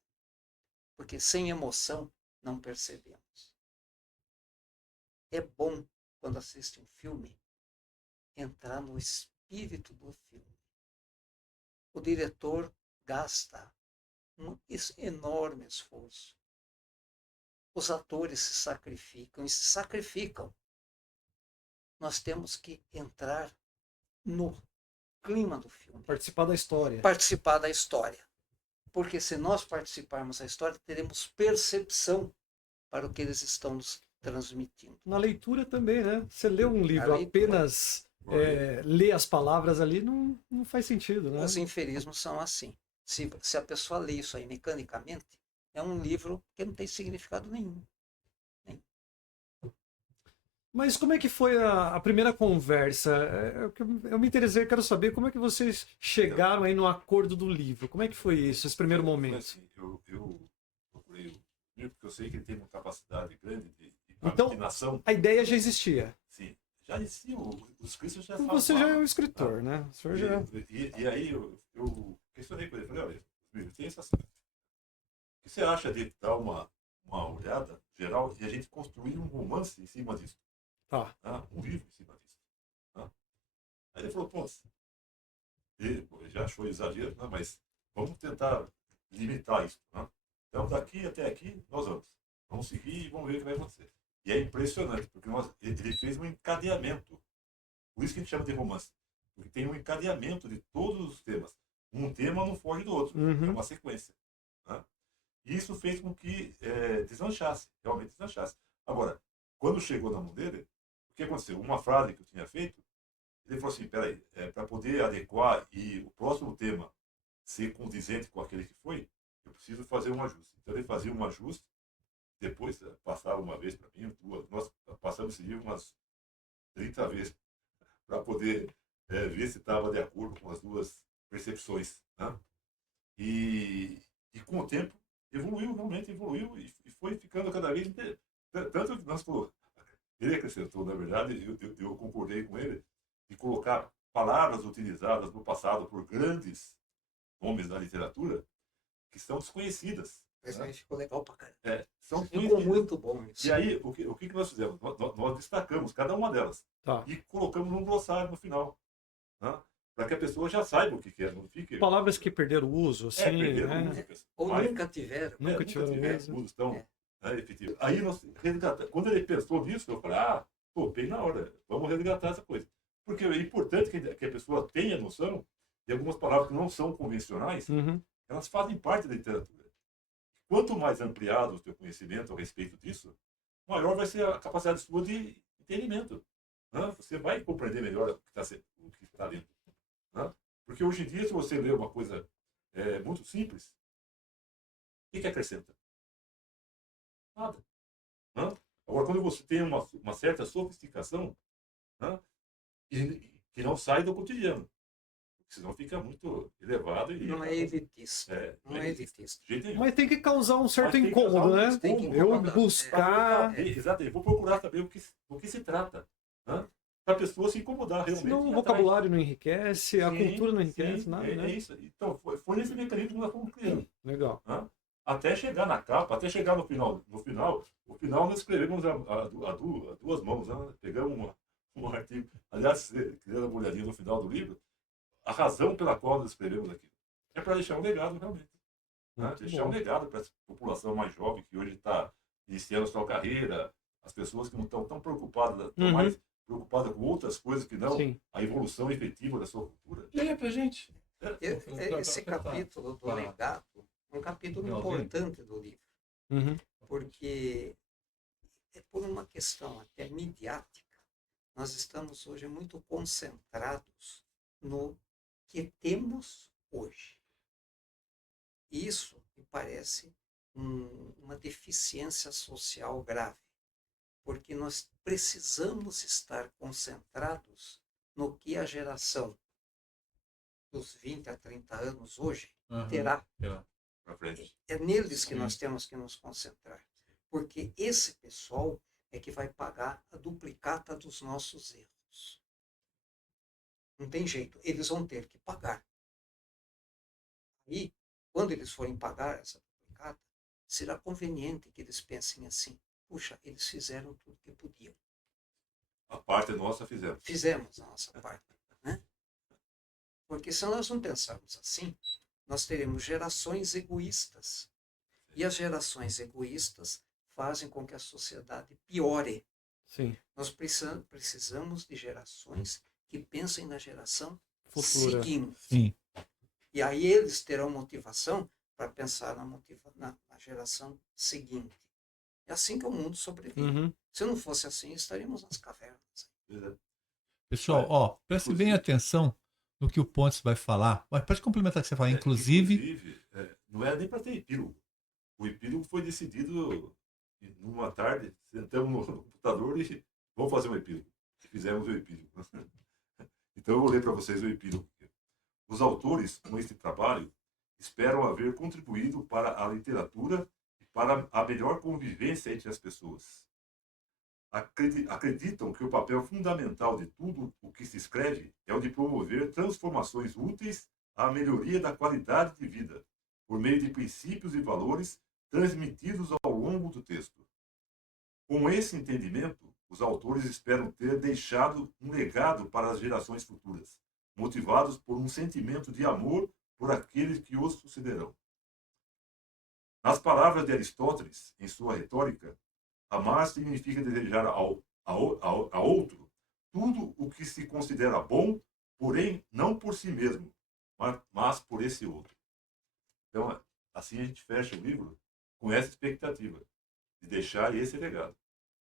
Porque sem emoção não percebemos. É bom, quando assiste um filme, entrar no espírito do filme. O diretor gasta um enorme esforço. Os atores se sacrificam e se sacrificam. Nós temos que entrar no clima do filme. Participar da história. Participar da história. Porque se nós participarmos da história, teremos percepção para o que eles estão nos transmitindo. Na leitura também, né? Você lê um livro, apenas ler as palavras ali, não faz sentido, né? Os inferismos são assim. Se a pessoa lê isso aí mecanicamente, é um livro que não tem significado nenhum. Mas como é que foi a primeira conversa? Eu me interessei, quero saber como é que vocês chegaram aí no acordo do livro. Como é que foi isso, esse primeiro momento? Assim, eu procurei o livro porque eu sei que ele tem uma capacidade grande de Então, imaginação. a ideia já existia. Sim, já existia, os escritos já Você falavam. já é um escritor, né? O senhor já... E aí eu questionei com ele, falei, olha, tem essa cena. O que você acha de dar uma olhada geral e a gente construir um romance em cima disso? Tá. Um livro em cima disso. Aí ele falou, pô, ele já achou exagero, né? Mas vamos tentar limitar isso. Né? Então, daqui até aqui, nós vamos seguir e vamos ver o que vai acontecer. E é impressionante, porque ele fez um encadeamento. Por isso que a gente chama de romance. Porque tem um encadeamento de todos os temas. Um tema não foge do outro, é uma sequência. Né? E isso fez com que deslanchasse, realmente deslanchasse. Agora, quando chegou na mão dele, o que aconteceu? Uma frase que eu tinha feito, ele falou assim, peraí, para poder adequar e o próximo tema ser condizente com aquele que foi, eu preciso fazer um ajuste. Então ele fazia um ajuste, depois passava uma vez para mim, duas, nós passamos esse livro umas 30 vezes para poder ver se estava de acordo com as duas percepções. Né? E com o tempo evoluiu, realmente evoluiu e foi ficando cada vez... Tanto que nós falou, ele acrescentou, na verdade, eu concordei com ele, de colocar palavras utilizadas no passado por grandes nomes da literatura que são desconhecidas. Mas aí ficou legal pra caramba. São Ficou muito bom isso. E aí, o que nós fizemos? Nós destacamos cada uma delas e colocamos num glossário no final. Né? Para que a pessoa já saiba o que é, não fique... Palavras que perderam o uso, assim, perderam né? uso, Ou mas, nunca tiveram. Nunca tiveram uso tão efetivo. Aí nós resgatamos. Quando ele pensou nisso, eu falei, bem na hora, vamos resgatar essa coisa. Porque é importante que a pessoa tenha noção de algumas palavras que não são convencionais, elas fazem parte da literatura. Quanto mais ampliado o seu conhecimento a respeito disso, maior vai ser a capacidade sua de entendimento. Né? Você vai compreender melhor o que está dentro. Né? Porque hoje em dia, se você lê uma coisa muito simples, o que acrescenta? Nada. Né? Agora, quando você tem uma certa sofisticação, né? que não sai do cotidiano, senão fica muito elevado e não é elitista. Não é elitista. Mas tem que causar um certo incômodo, né? Eu buscar... Exato, eu vou procurar saber do que se trata. Né? Para a pessoa se incomodar realmente. Senão o vocabulário não enriquece, a cultura não enriquece, nada, né? É isso. Então, foi nesse mecanismo que nós fomos criando. Legal. Né? Até chegar na capa, até chegar no final. No final nós escrevemos a duas mãos. Né? Pegamos um artigo. Aliás, se quiser dar uma olhadinha no final do livro, a razão pela qual nós escrevemos aquilo é para deixar um legado realmente. Né? Deixar um legado para essa população mais jovem que hoje está iniciando sua carreira, as pessoas que não estão tão preocupadas, estão mais preocupadas com outras coisas que não a evolução efetiva da sua cultura. E aí, pra gente? Esse capítulo do legado é um capítulo importante do livro. Porque por uma questão até midiática, nós estamos hoje muito concentrados no que temos hoje. Isso me parece uma deficiência social grave, porque nós precisamos estar concentrados no que a geração dos 20 a 30 anos hoje terá. Pra frente. É neles que Sim. nós temos que nos concentrar, porque esse pessoal é que vai pagar a duplicata dos nossos erros. Não tem jeito, eles vão ter que pagar. E, quando eles forem pagar essa duplicata, será conveniente que eles pensem assim: puxa, eles fizeram tudo que podiam. A parte nossa fizemos. Fizemos a nossa parte. Né? Porque se nós não pensarmos assim, nós teremos gerações egoístas. E as gerações egoístas fazem com que a sociedade piore. Sim. Nós precisamos de gerações que pensem na geração Futura. seguinte. Sim. E aí eles terão motivação para pensar na geração seguinte. É assim que o mundo sobrevive. Uhum. Se não fosse assim, estaríamos nas cavernas. Pessoal, ó, preste bem atenção no que o Pontes vai falar. Mas pode complementar o que você fala. Inclusive, Não era nem para ter epílogo. O epílogo foi decidido numa tarde, sentamos no computador e vamos fazer um epílogo. E fizemos o epílogo. Então eu vou ler para vocês o epílogo. Os autores, com este trabalho, esperam haver contribuído para a literatura e para a melhor convivência entre as pessoas. Acreditam que o papel fundamental de tudo o que se escreve é o de promover transformações úteis à melhoria da qualidade de vida, por meio de princípios e valores transmitidos ao longo do texto. Com esse entendimento, os autores esperam ter deixado um legado para as gerações futuras, motivados por um sentimento de amor por aqueles que os sucederão. Nas palavras de Aristóteles, em sua retórica, amar significa desejar a outro tudo o que se considera bom, porém não por si mesmo, mas por esse outro. Então, assim a gente fecha o livro com essa expectativa de deixar esse legado.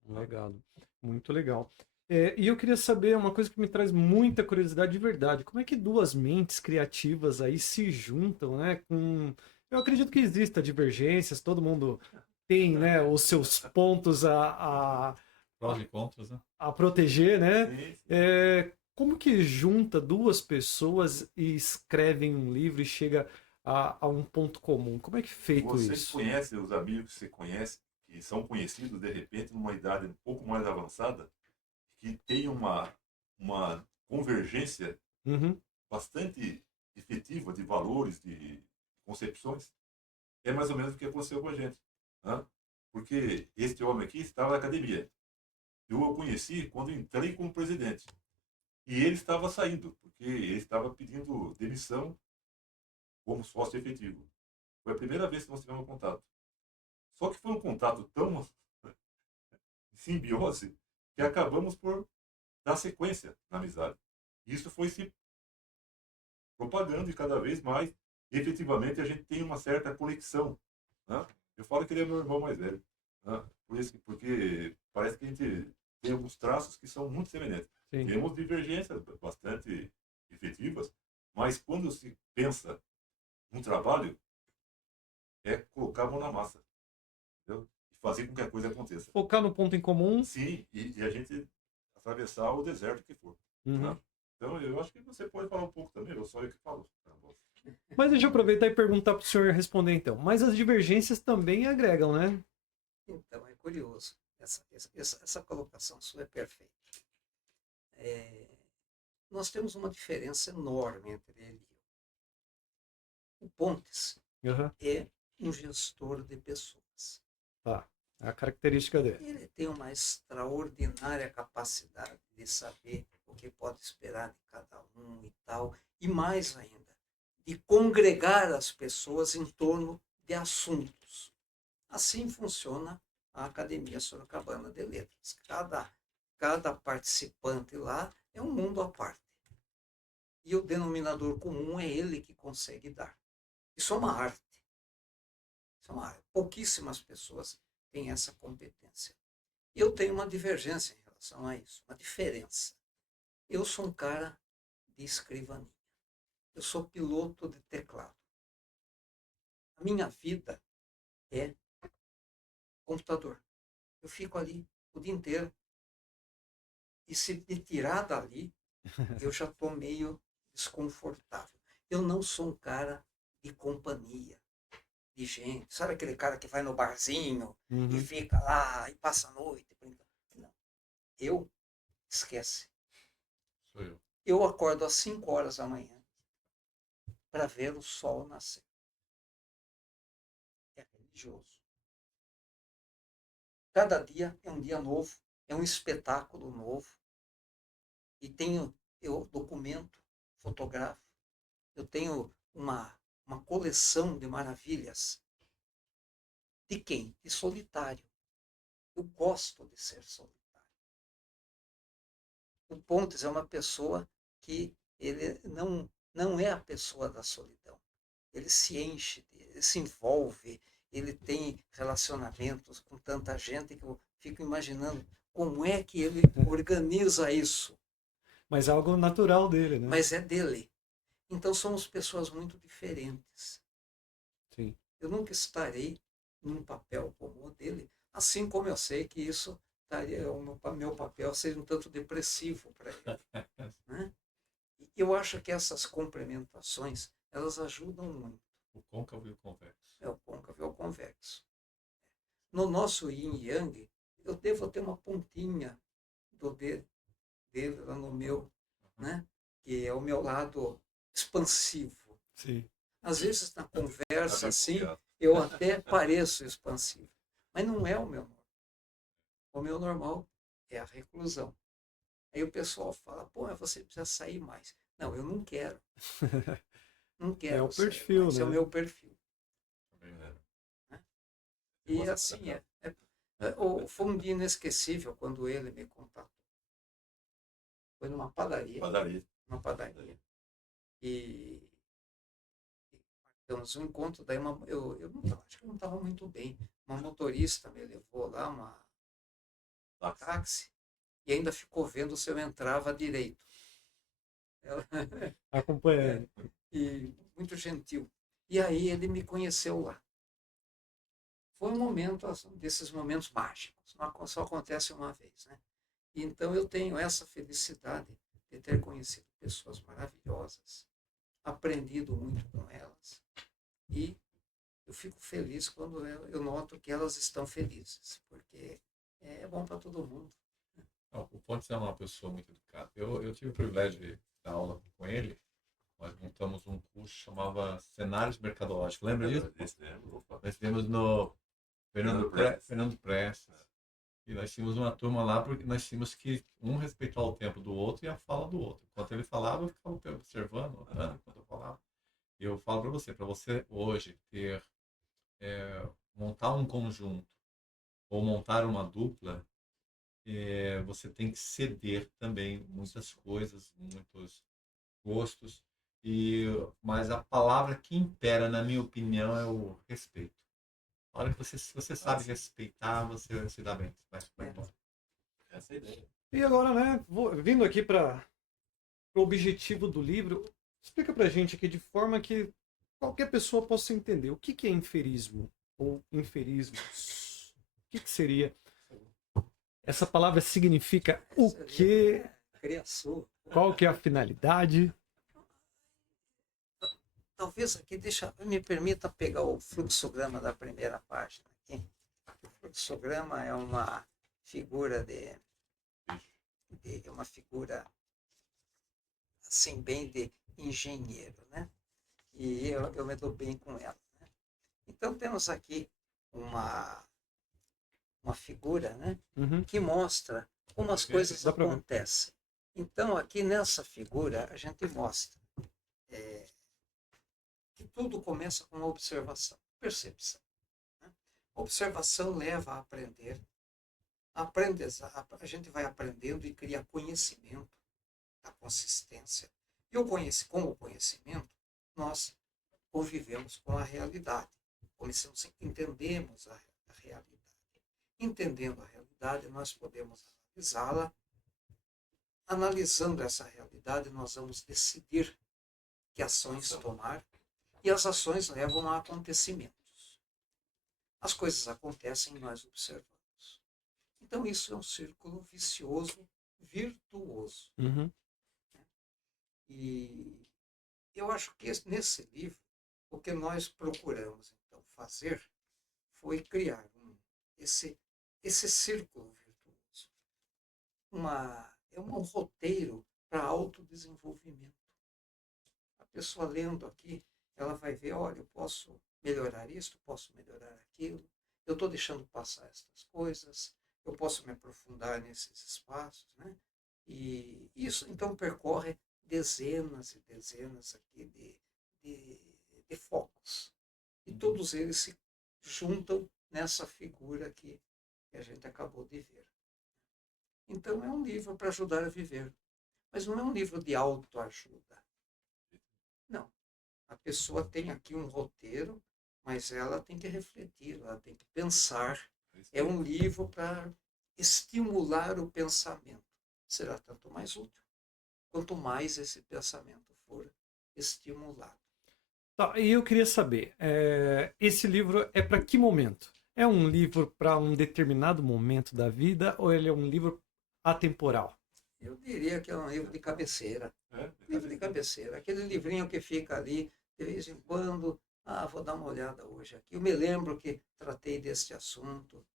Um legado. Muito legal. E eu queria saber uma coisa que me traz muita curiosidade de verdade. Como é que duas mentes criativas aí se juntam, né? Eu acredito que exista divergências, todo mundo tem, né, os seus pontos prós e contras, né? a proteger, né? Sim, sim. Como que junta duas pessoas e escrevem um livro e chega a um ponto comum? Como é que é feito Você isso? conhece os amigos que você conhece, que são conhecidos de repente numa idade um pouco mais avançada, que tem uma convergência Uhum. bastante efetiva de valores, de concepções, é mais ou menos o que aconteceu com a gente. Né? Porque este homem aqui estava na academia. Eu o conheci quando entrei como presidente. E ele estava saindo, porque ele estava pedindo demissão como sócio efetivo. Foi a primeira vez que nós tivemos contato. Só que foi um contato tão simbiose que acabamos por dar sequência na amizade. Isso foi se propagando e cada vez mais, efetivamente, a gente tem uma certa conexão. Né? Eu falo que ele é meu irmão mais velho. Né? Porque parece que a gente tem alguns traços que são muito semelhantes. Sim. Temos divergências bastante efetivas, mas quando se pensa num trabalho, é colocar a mão na massa. Entendeu? E fazer com que a coisa aconteça. Focar no ponto em comum. Sim, e a gente atravessar o deserto que for. Uhum. Né? Então, eu acho que você pode falar um pouco também, eu só eu que falo. Mas deixa eu aproveitar e perguntar para o senhor responder então. Mas as divergências também agregam, né? Então, é curioso. Essa colocação sua é perfeita. Nós temos uma diferença enorme entre ele e eu. O Pontes Uhum. é um gestor de pessoas. Tá. É a característica dele. Ele tem uma extraordinária capacidade de saber o que pode esperar de cada um e tal. E mais ainda, de congregar as pessoas em torno de assuntos. Assim funciona a Academia Sorocabana de Letras. Cada participante lá é um mundo à parte. E o denominador comum é ele que consegue dar. Isso é uma arte. Isso é uma arte. Pouquíssimas pessoas têm essa competência. E eu tenho uma divergência em relação a isso, uma diferença. Eu sou um cara de escrivaninha. Eu sou piloto de teclado. A minha vida é computador. Eu fico ali o dia inteiro. E se me tirar dali, eu já estou meio desconfortável. Eu não sou um cara de companhia, de gente. Sabe aquele cara que vai no barzinho e fica lá e passa a noite brincando? Não. Eu, esquece. Sou eu. Eu acordo às 5 horas da manhã para ver o sol nascer. É religioso. Cada dia é um dia novo, é um espetáculo novo. E eu documento, fotografo, eu tenho uma coleção de maravilhas. De quem? De solitário. Eu gosto de ser solitário. O Pontes é uma pessoa que ele não é a pessoa da solidão. Ele se enche, ele se envolve, ele tem relacionamentos com tanta gente que eu fico imaginando como é que ele organiza isso. Mas é algo natural dele, né? Mas é dele. Então somos pessoas muito diferentes. Sim. Eu nunca estarei num papel como o dele, assim como eu sei que isso o meu papel seja um tanto depressivo para ele. Né? Eu acho que essas complementações, elas ajudam muito. O côncavo e o convexo. É o côncavo e o convexo. No nosso yin e yang, eu devo ter uma pontinha do dedo dele lá no meu, né? Que é o meu lado expansivo. Sim. Às vezes na conversa Tá assim, bem eu até pareço expansivo, mas não é o meu normal. O meu normal é a reclusão. Aí o pessoal fala, pô, mas você precisa sair mais. Não, eu não quero. Não quero. É o sair perfil, mais, né? É o meu perfil. Também, né? E assim foi um dia inesquecível quando ele me contatou. Foi numa padaria. Padaria. Uma padaria. E marcamos um encontro, daí eu não, acho que eu não estava muito bem. Uma motorista me levou lá, uma táxi, e ainda ficou vendo se eu entrava direito. Ela, Acompanhando. e muito gentil. E aí ele me conheceu lá. Foi um momento, desses momentos mágicos, só acontece uma vez, né? Então eu tenho essa felicidade de ter conhecido pessoas maravilhosas, aprendido muito com elas, e eu fico feliz quando eu noto que elas estão felizes, porque é bom para todo mundo. Não, o Pontes é uma pessoa muito educada. Eu tive o privilégio de dar aula com ele. Nós montamos um curso que chamava Cenários Mercadológicos. Lembra disso? Nós temos no Fernando Prestes. E nós tínhamos uma turma lá porque nós tínhamos que um respeitar o tempo do outro e a fala do outro. Enquanto ele falava, eu ficava observando, enquanto eu falava. E eu falo para você hoje ter, montar um conjunto ou montar uma dupla, você tem que ceder também muitas coisas, muitos gostos. Mas a palavra que impera, na minha opinião, é o respeito. A hora que você sabe respeitar, você se dá bem. Vai embora. Essa é a ideia. E agora, né, vindo aqui para o objetivo do livro, explica pra gente aqui de forma que qualquer pessoa possa entender o que é inferismo ou inferismos. O que seria? Essa palavra significa o quê? Criação. Qual que é a finalidade? Talvez aqui, me permita pegar o fluxograma da primeira página. Aqui. O fluxograma é uma figura uma figura assim, bem de engenheiro, né? E eu me dou bem com ela. Né? Então temos aqui uma figura, né? Que mostra como as coisas acontecem. Então aqui nessa figura a gente mostra que tudo começa com uma observação, percepção. Né? Observação leva a aprender. A gente vai aprendendo e cria conhecimento, a consistência. E com o conhecimento, nós convivemos com a realidade. Entendemos a realidade. Entendendo a realidade, nós podemos analisá-la. Analisando essa realidade, nós vamos decidir que ações tomar. E as ações levam a acontecimentos. As coisas acontecem e nós observamos. Então, isso é um círculo vicioso, virtuoso. Uhum. E eu acho que nesse livro, o que nós procuramos, então, fazer foi criar esse círculo virtuoso. É um roteiro para autodesenvolvimento. A pessoa lendo aqui, ela vai ver, olha, eu posso melhorar isso, posso melhorar aquilo, eu estou deixando passar estas coisas, eu posso me aprofundar nesses espaços, né? E isso, então, percorre dezenas e dezenas aqui de focos. E todos eles se juntam nessa figura aqui que a gente acabou de ver. Então, é um livro para ajudar a viver. Mas não é um livro de autoajuda. Não. A pessoa tem aqui um roteiro, mas ela tem que refletir, ela tem que pensar. É um livro para estimular o pensamento. Será tanto mais útil quanto mais esse pensamento for estimulado. Tá, e eu queria saber, esse livro é para que momento? É um livro para um determinado momento da vida ou ele é um livro atemporal? Eu diria que é um livro de cabeceira. É, Livro de cabeceira. Aquele livrinho que fica ali, de vez em quando, vou dar uma olhada hoje aqui. Eu me lembro que tratei deste assunto.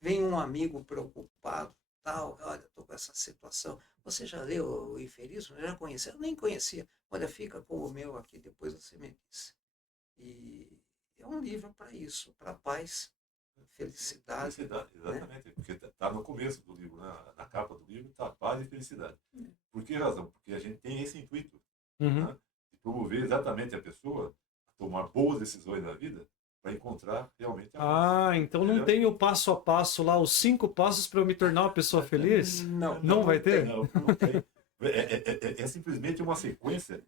Vem um amigo preocupado, tal, olha, estou com essa situação. Você já leu o Inferismo? Já conhecia? Eu nem conhecia. Olha, fica com o meu aqui, depois você me diz. E é um livro para isso, para paz, felicidade. Felicidade, Né? exatamente. Porque está no começo do livro, né? Na capa do livro, está paz e felicidade. Por que razão? Porque a gente tem esse intuito, Uhum. né? De promover exatamente a pessoa a tomar boas decisões na vida para encontrar realmente a paz. Então não Entendeu? tem o passo a passo lá, os 5 passos para eu me tornar uma pessoa feliz? Não, Não vai ter? tem. Não tem. É simplesmente uma sequência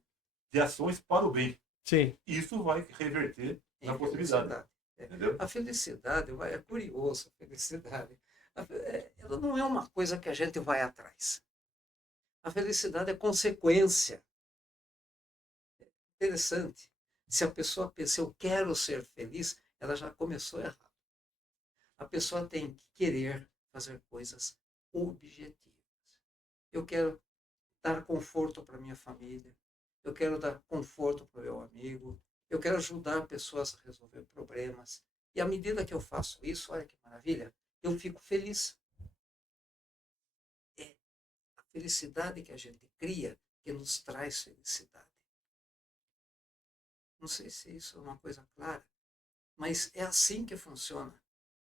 de ações para o bem. Sim. Isso vai reverter na Em possibilidade. felicidade. Entendeu? A felicidade, é curioso, a felicidade. Ela não é uma coisa que a gente vai atrás. A felicidade é consequência. Interessante. Se a pessoa pensa, eu quero ser feliz, ela já começou errado. A pessoa tem que querer fazer coisas objetivas. Eu quero dar conforto para minha família. Eu quero dar conforto para o meu amigo. Eu quero ajudar pessoas a resolver problemas. E à medida que eu faço isso, olha que maravilha, eu fico feliz. É a felicidade que a gente cria que nos traz felicidade. Não sei se isso é uma coisa clara, mas é assim que funciona.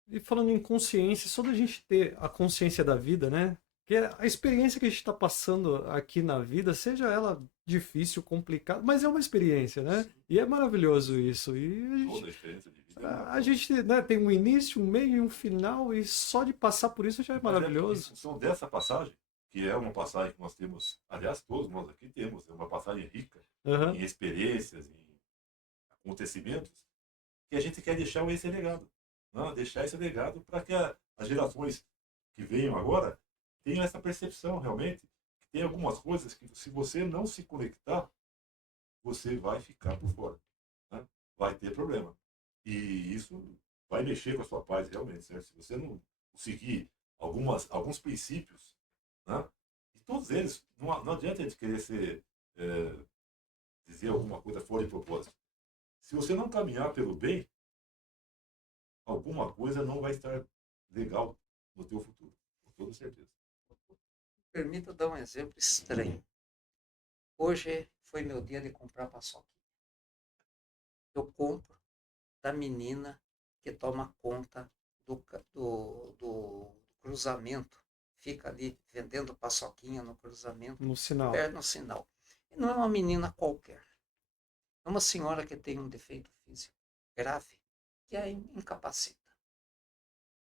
E falando em consciência, só da gente ter a consciência da vida, né? Que a experiência que a gente está passando aqui na vida, seja ela difícil, complicada, mas é uma experiência, né? Sim. E é maravilhoso isso. E Toda a experiência de vida é a maravilhosa. gente, né, tem um início, um meio e um final, e só de passar por isso já é Mas em maravilhoso. função dessa passagem, que é uma passagem que nós temos, aliás, todos nós aqui temos, é uma passagem rica Aham. em experiências, em acontecimentos, que a gente quer deixar esse legado. Né? Deixar esse legado para que as gerações que venham agora tenham essa percepção realmente. Que tem algumas coisas que, se você não se conectar, você vai ficar por fora. Né? Vai ter problema. E isso vai mexer com a sua paz realmente, certo? Se você não seguir alguns princípios, né? E todos eles, não adianta a gente querer dizer alguma coisa fora de propósito. Se você não caminhar pelo bem, alguma coisa não vai estar legal no teu futuro, com toda certeza. Permita dar um exemplo estranho. Hoje foi meu dia de comprar paçoca. Eu compro da menina que toma conta do cruzamento. Fica ali vendendo paçoquinha no cruzamento, No sinal. perto no sinal. E não é uma menina qualquer. É uma senhora que tem um defeito físico grave, que a incapacita.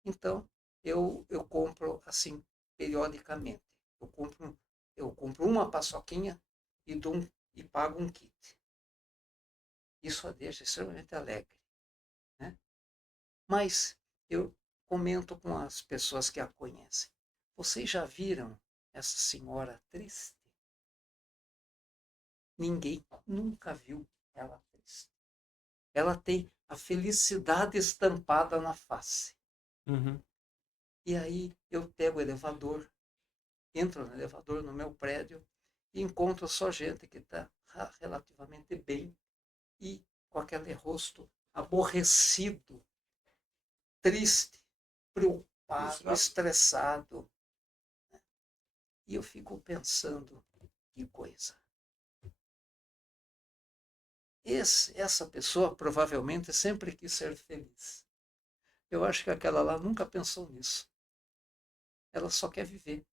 Então, eu compro assim, periodicamente. Eu compro uma paçoquinha e pago um kit. Isso a deixa extremamente alegre. Né? Mas eu comento com as pessoas que a conhecem. Vocês já viram essa senhora triste? Ninguém nunca viu ela triste. ela tem a felicidade estampada na face. Uhum. E aí eu pego o elevador, entro no elevador no meu prédio e encontro só gente que está relativamente bem e com aquele rosto aborrecido, triste, preocupado, Frustrado. estressado. E eu fico pensando, que coisa. Essa pessoa provavelmente sempre quis ser feliz. Eu acho que aquela lá nunca pensou nisso. Ela só quer viver.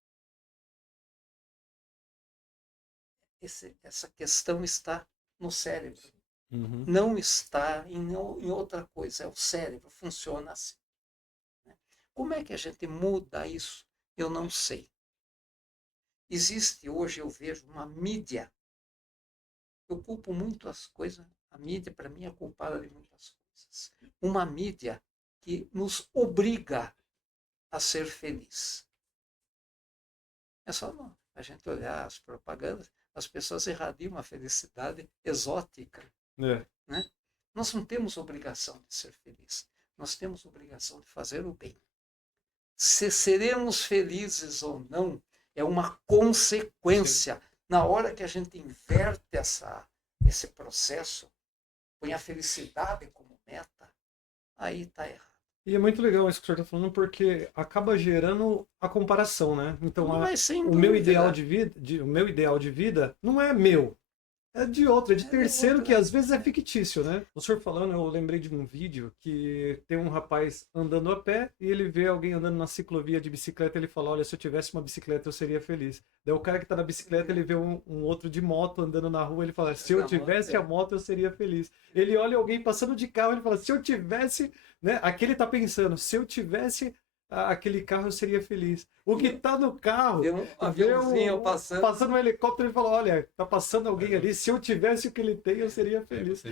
Essa questão está no cérebro. Uhum. Não está em outra coisa. É o cérebro, funciona assim. Como é que a gente muda isso? Eu não sei. Existe hoje, eu vejo, uma mídia. Eu culpo muito as coisas. A mídia, para mim, é culpada de muitas coisas. Uma mídia que nos obriga a ser feliz. É só a gente olhar as propagandas, as pessoas irradiam uma felicidade exótica. É. Né? Nós não temos obrigação de ser felizes. Nós temos obrigação de fazer o bem. Se seremos felizes ou não é uma consequência. Na hora que a gente inverte esse processo, põe a felicidade como meta, aí está errado. E é muito legal isso que o senhor está falando, porque acaba gerando a comparação, né? Então, Mas sem o meu ideal dúvida. de vida, o meu ideal de vida não é meu, é de outro, é de É de terceiro, outra. que às vezes é fictício, né? O senhor falando, eu lembrei de um vídeo que tem um rapaz andando a pé e ele vê alguém andando na ciclovia de bicicleta e ele fala, olha, se eu tivesse uma bicicleta eu seria feliz. Daí o cara que tá na bicicleta, ele vê um outro de moto andando na rua, ele fala, se eu tivesse a moto eu seria feliz. Ele olha alguém passando de carro, ele fala, se eu tivesse, né? Aqui ele tá pensando, se eu tivesse aquele carro eu seria feliz. O que tá no carro, Vê um aviãozinho passando. um helicóptero, ele fala, olha, tá passando alguém ali, se eu tivesse o que ele tem, eu seria feliz.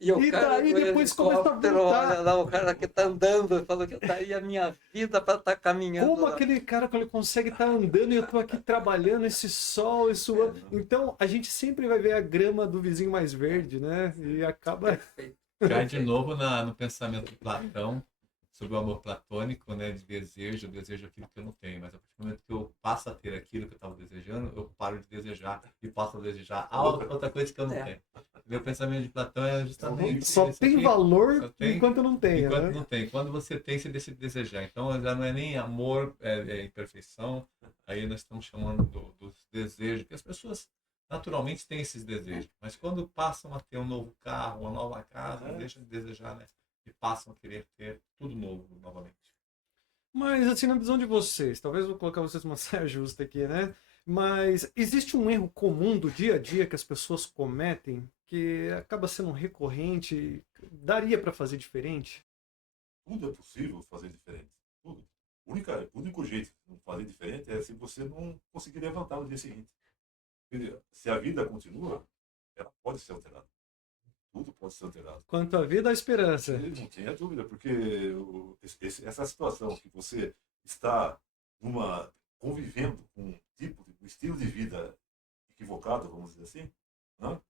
E o E cara daí do depois começa a helicóptero, voltar. olha lá, o cara que está andando, falou que eu daria a minha vida para estar caminhando Como lá. aquele cara que ele consegue estar andando e eu tô aqui trabalhando, esse sol, esse suando. Então, a gente sempre vai ver a grama do vizinho mais verde, né? E acaba... Perfeito. Cai de novo no pensamento de Platão sobre o amor platônico, né, de desejo, eu desejo aquilo que eu não tenho, mas a partir do momento que eu passo a ter aquilo que eu estava desejando, eu paro de desejar e passo a desejar outra coisa que eu não tenho. Meu pensamento de Platão é justamente Só esse tem aqui, valor só tem enquanto não tem, enquanto né? não tem. Quando você tem, você decide desejar. Então já não é nem amor, é imperfeição. Aí nós estamos chamando dos desejos, que as pessoas naturalmente têm esses desejos, mas quando passam a ter um novo carro, uma nova casa, deixam de desejar, né? E passam a querer ter tudo novo novamente. Mas, assim, na visão de vocês, talvez eu vou colocar vocês numa saia justa aqui, né? Mas existe um erro comum do dia a dia que as pessoas cometem que acaba sendo recorrente, e daria para fazer diferente? Tudo é possível fazer diferente. Tudo. O único jeito de fazer diferente é se você não conseguir levantar no dia seguinte. Quer dizer, se a vida continua, ela pode ser alterada. Tudo pode ser alterado. Quanto à vida, a esperança. Não tenha dúvida, porque essa situação que você está convivendo com um estilo de vida equivocado, vamos dizer assim, né?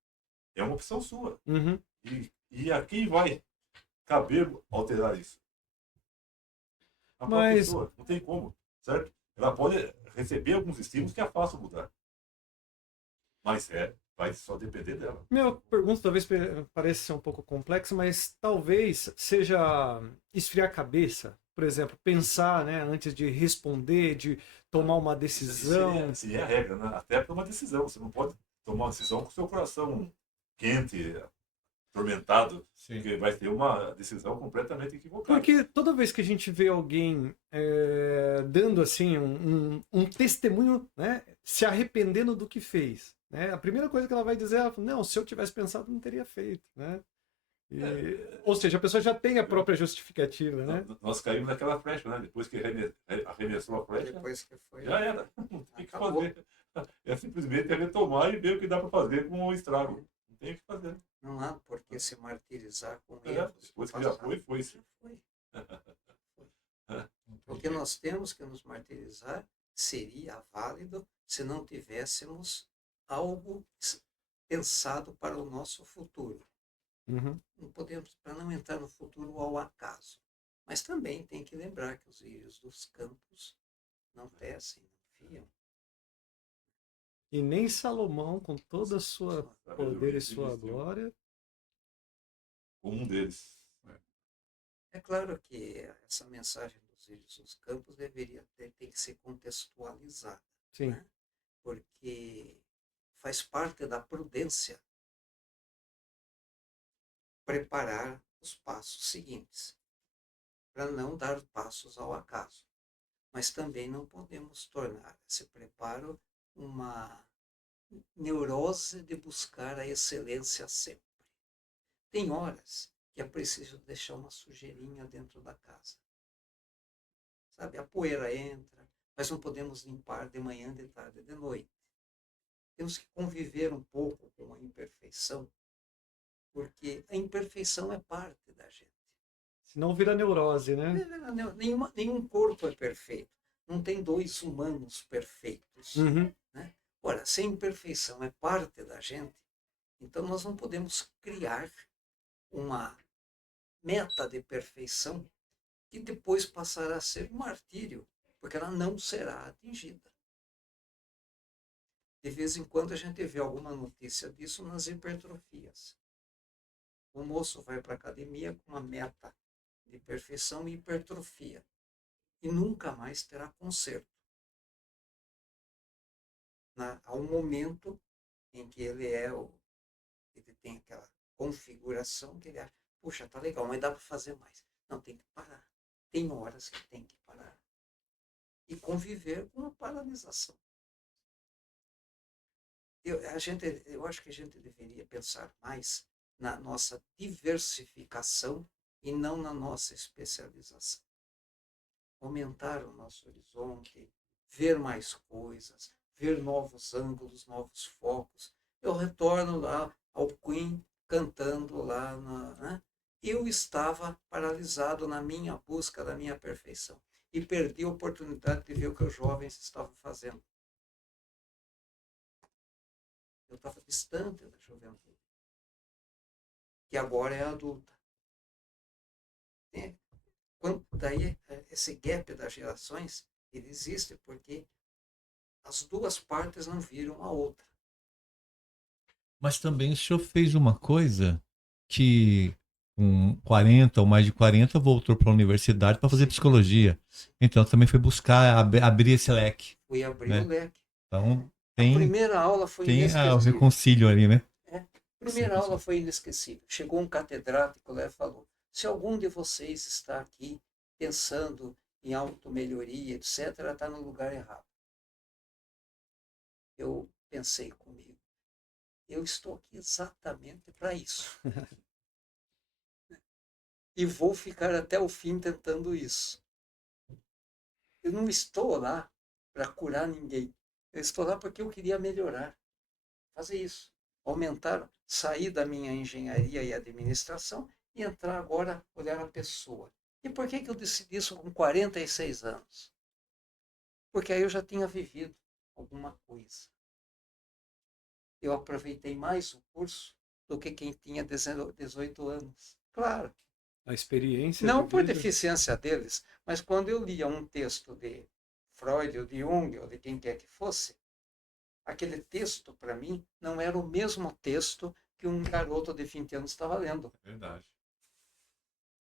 É uma opção sua. Uhum. E a quem vai caber alterar isso? A própria Mas, pessoa. Não tem como, certo? Ela pode receber alguns estímulos que a façam mudar. Mas vai só depender dela. minha pergunta talvez pareça ser um pouco complexa, mas talvez seja esfriar a cabeça. Por exemplo, pensar, né, antes de responder, de tomar uma decisão. Isso é a regra, né? Até para uma decisão. Você não pode tomar uma decisão com o seu coração quente, atormentado, Sim. porque vai ter uma decisão completamente equivocada. Porque toda vez que a gente vê alguém dando assim um testemunho, né, se arrependendo do que fez, né, a primeira coisa que ela vai dizer é, não, se eu tivesse pensado, não teria feito, né? Ou seja, a pessoa já tem a própria justificativa, né? Nós caímos naquela flecha, né? Depois que arremessou a flecha, Depois que foi. já era. Não tem o que Acabou. fazer. É simplesmente retomar e ver o que dá para fazer com o estrago. Não tem o que fazer. Não há por que se martirizar com É, erros. depois que já foi, foi. Já foi. O que nós temos que nos martirizar seria válido se não tivéssemos algo pensado para o nosso futuro. Uhum. Não podemos, para não entrar no futuro ao acaso. Mas também tem que lembrar que os lírios dos campos não tecem, não fiam. E nem Salomão, com toda a sua poder e sua glória. Um deles. É claro que essa mensagem dos lírios dos campos tem que ser contextualizada, Sim. né? Porque faz parte da prudência preparar os passos seguintes, para não dar passos ao acaso. Mas também não podemos tornar esse preparo uma neurose de buscar a excelência sempre. Tem horas que é preciso deixar uma sujeirinha dentro da casa. Sabe, a poeira entra, mas não podemos limpar de manhã, de tarde, de noite. Temos que conviver um pouco com a imperfeição, porque a imperfeição é parte da gente. Senão vira neurose, né? Nenhum corpo é perfeito. Não tem dois humanos perfeitos. Uhum. Né? Ora, se a imperfeição é parte da gente, então nós não podemos criar uma meta de perfeição que depois passará a ser um martírio, porque ela não será atingida. De vez em quando a gente vê alguma notícia disso nas hipertrofias. O moço vai para a academia com uma meta de perfeição e hipertrofia e nunca mais terá conserto. Há um momento em que ele tem aquela configuração que ele acha, puxa, tá legal, mas dá para fazer mais. Não, tem que parar. Tem horas que tem que parar. E conviver com a paralisação. Eu acho que a gente deveria pensar mais na nossa diversificação e não na nossa especialização. Aumentar o nosso horizonte, ver mais coisas, ver novos ângulos, novos focos. Eu retorno lá ao Queen cantando lá né? Eu estava paralisado na minha busca da minha perfeição e perdi a oportunidade de ver o que os jovens estavam fazendo. Eu estava distante da juventude, que agora é adulta. Daí, esse gap das gerações, ele existe porque as duas partes não viram a outra. Mas também o senhor fez uma coisa que com 40 ou mais de 40 voltou para a universidade para fazer psicologia. Então também foi buscar abrir esse leque. Fui abrir né? o leque. Então A primeira aula foi o inesquecível. reconcílio ali, né? A primeira aula foi inesquecível. Chegou um catedrático lá e falou, se algum de vocês está aqui pensando em automelhoria, etc., está no lugar errado. Eu pensei comigo, eu estou aqui exatamente para isso. E vou ficar até o fim tentando isso. Eu não estou lá para curar ninguém. Eu estou lá porque eu queria melhorar. Fazer isso. Aumentar, sair da minha engenharia e administração e entrar agora, olhar a pessoa. E por que eu decidi isso com 46 anos? Porque aí eu já tinha vivido alguma coisa. Eu aproveitei mais o curso do que quem tinha 18 anos. Claro. A experiência. Não por deficiência deles, mas quando eu lia um texto de Freud ou de Jung ou de quem quer que fosse, aquele texto, para mim, não era o mesmo texto que um garoto de 20 anos estava lendo. É verdade.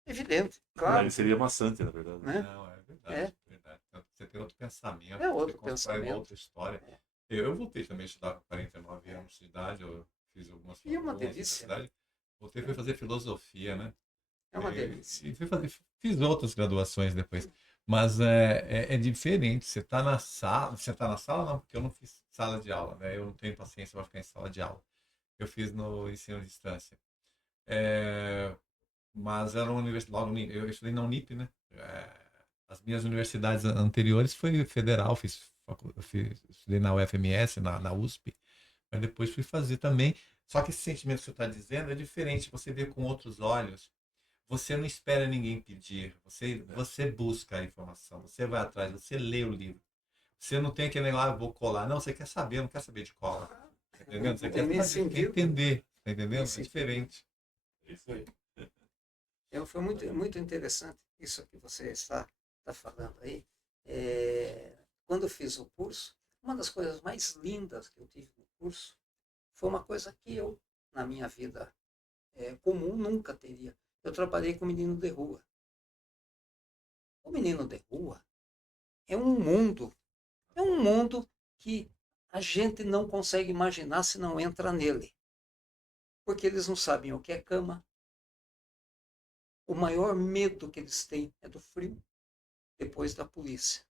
Evidente, claro. Ele seria maçante, na verdade. Né? Não, é verdade. Verdade. Você tem outro pensamento, É outro você constrói pensamento. uma outra história. Eu voltei também a estudar com 49 anos de idade, eu fiz algumas E é uma faculdades, delícia. universidade. Voltei fui fazer filosofia, né? É uma delícia. E fiz outras graduações depois. Mas é diferente. Você está na sala. Você está na sala, não, porque eu não fiz sala de aula, né? Eu não tenho paciência para ficar em sala de aula. Eu fiz no ensino à distância. Mas era uma universidade. Eu estudei na Unip, né? As minhas universidades anteriores foi federal, estudei na UFMS, na USP. Mas depois fui fazer também. Só que esse sentimento que você está dizendo é diferente. Você vê com outros olhos. Você não espera ninguém pedir, você busca a informação, você vai atrás, você lê o livro. Você não tem aquele negócio, vou colar. Não, você quer saber, não quer saber de cola. Tá entendendo? Você quer entender, tá entendendo? É diferente. É isso aí. Foi muito interessante isso que você está falando aí. Quando eu fiz o curso, uma das coisas mais lindas que eu tive no curso foi uma coisa que eu, na minha vida comum, nunca teria. Eu trabalhei com menino de rua. O menino de rua é um mundo que a gente não consegue imaginar se não entra nele. Porque eles não sabem o que é cama. O maior medo que eles têm é do frio, depois da polícia.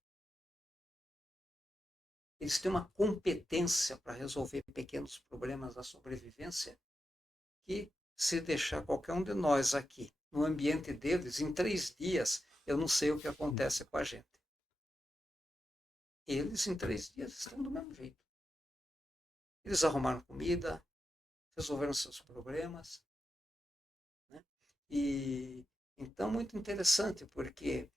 Eles têm uma competência para resolver pequenos problemas da sobrevivência que, se deixar qualquer um de nós aqui no ambiente deles, em 3 dias, eu não sei o que acontece com a gente. Eles, em 3 dias, estão do mesmo jeito. Eles arrumaram comida, resolveram seus problemas, né? E então, muito interessante, porque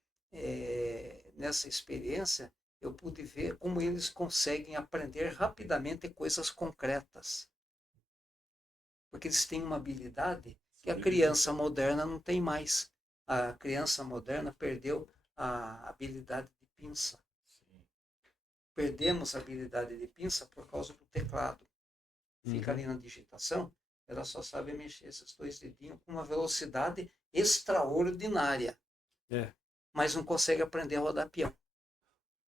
nessa experiência eu pude ver como eles conseguem aprender rapidamente coisas concretas. Porque eles têm uma habilidade que a criança moderna não tem mais. A criança moderna perdeu a habilidade de pinça. Sim. Perdemos a habilidade de pinça por causa do teclado. Fica ali na digitação, ela só sabe mexer esses 2 dedinhos com uma velocidade extraordinária. Mas não consegue aprender a rodar peão.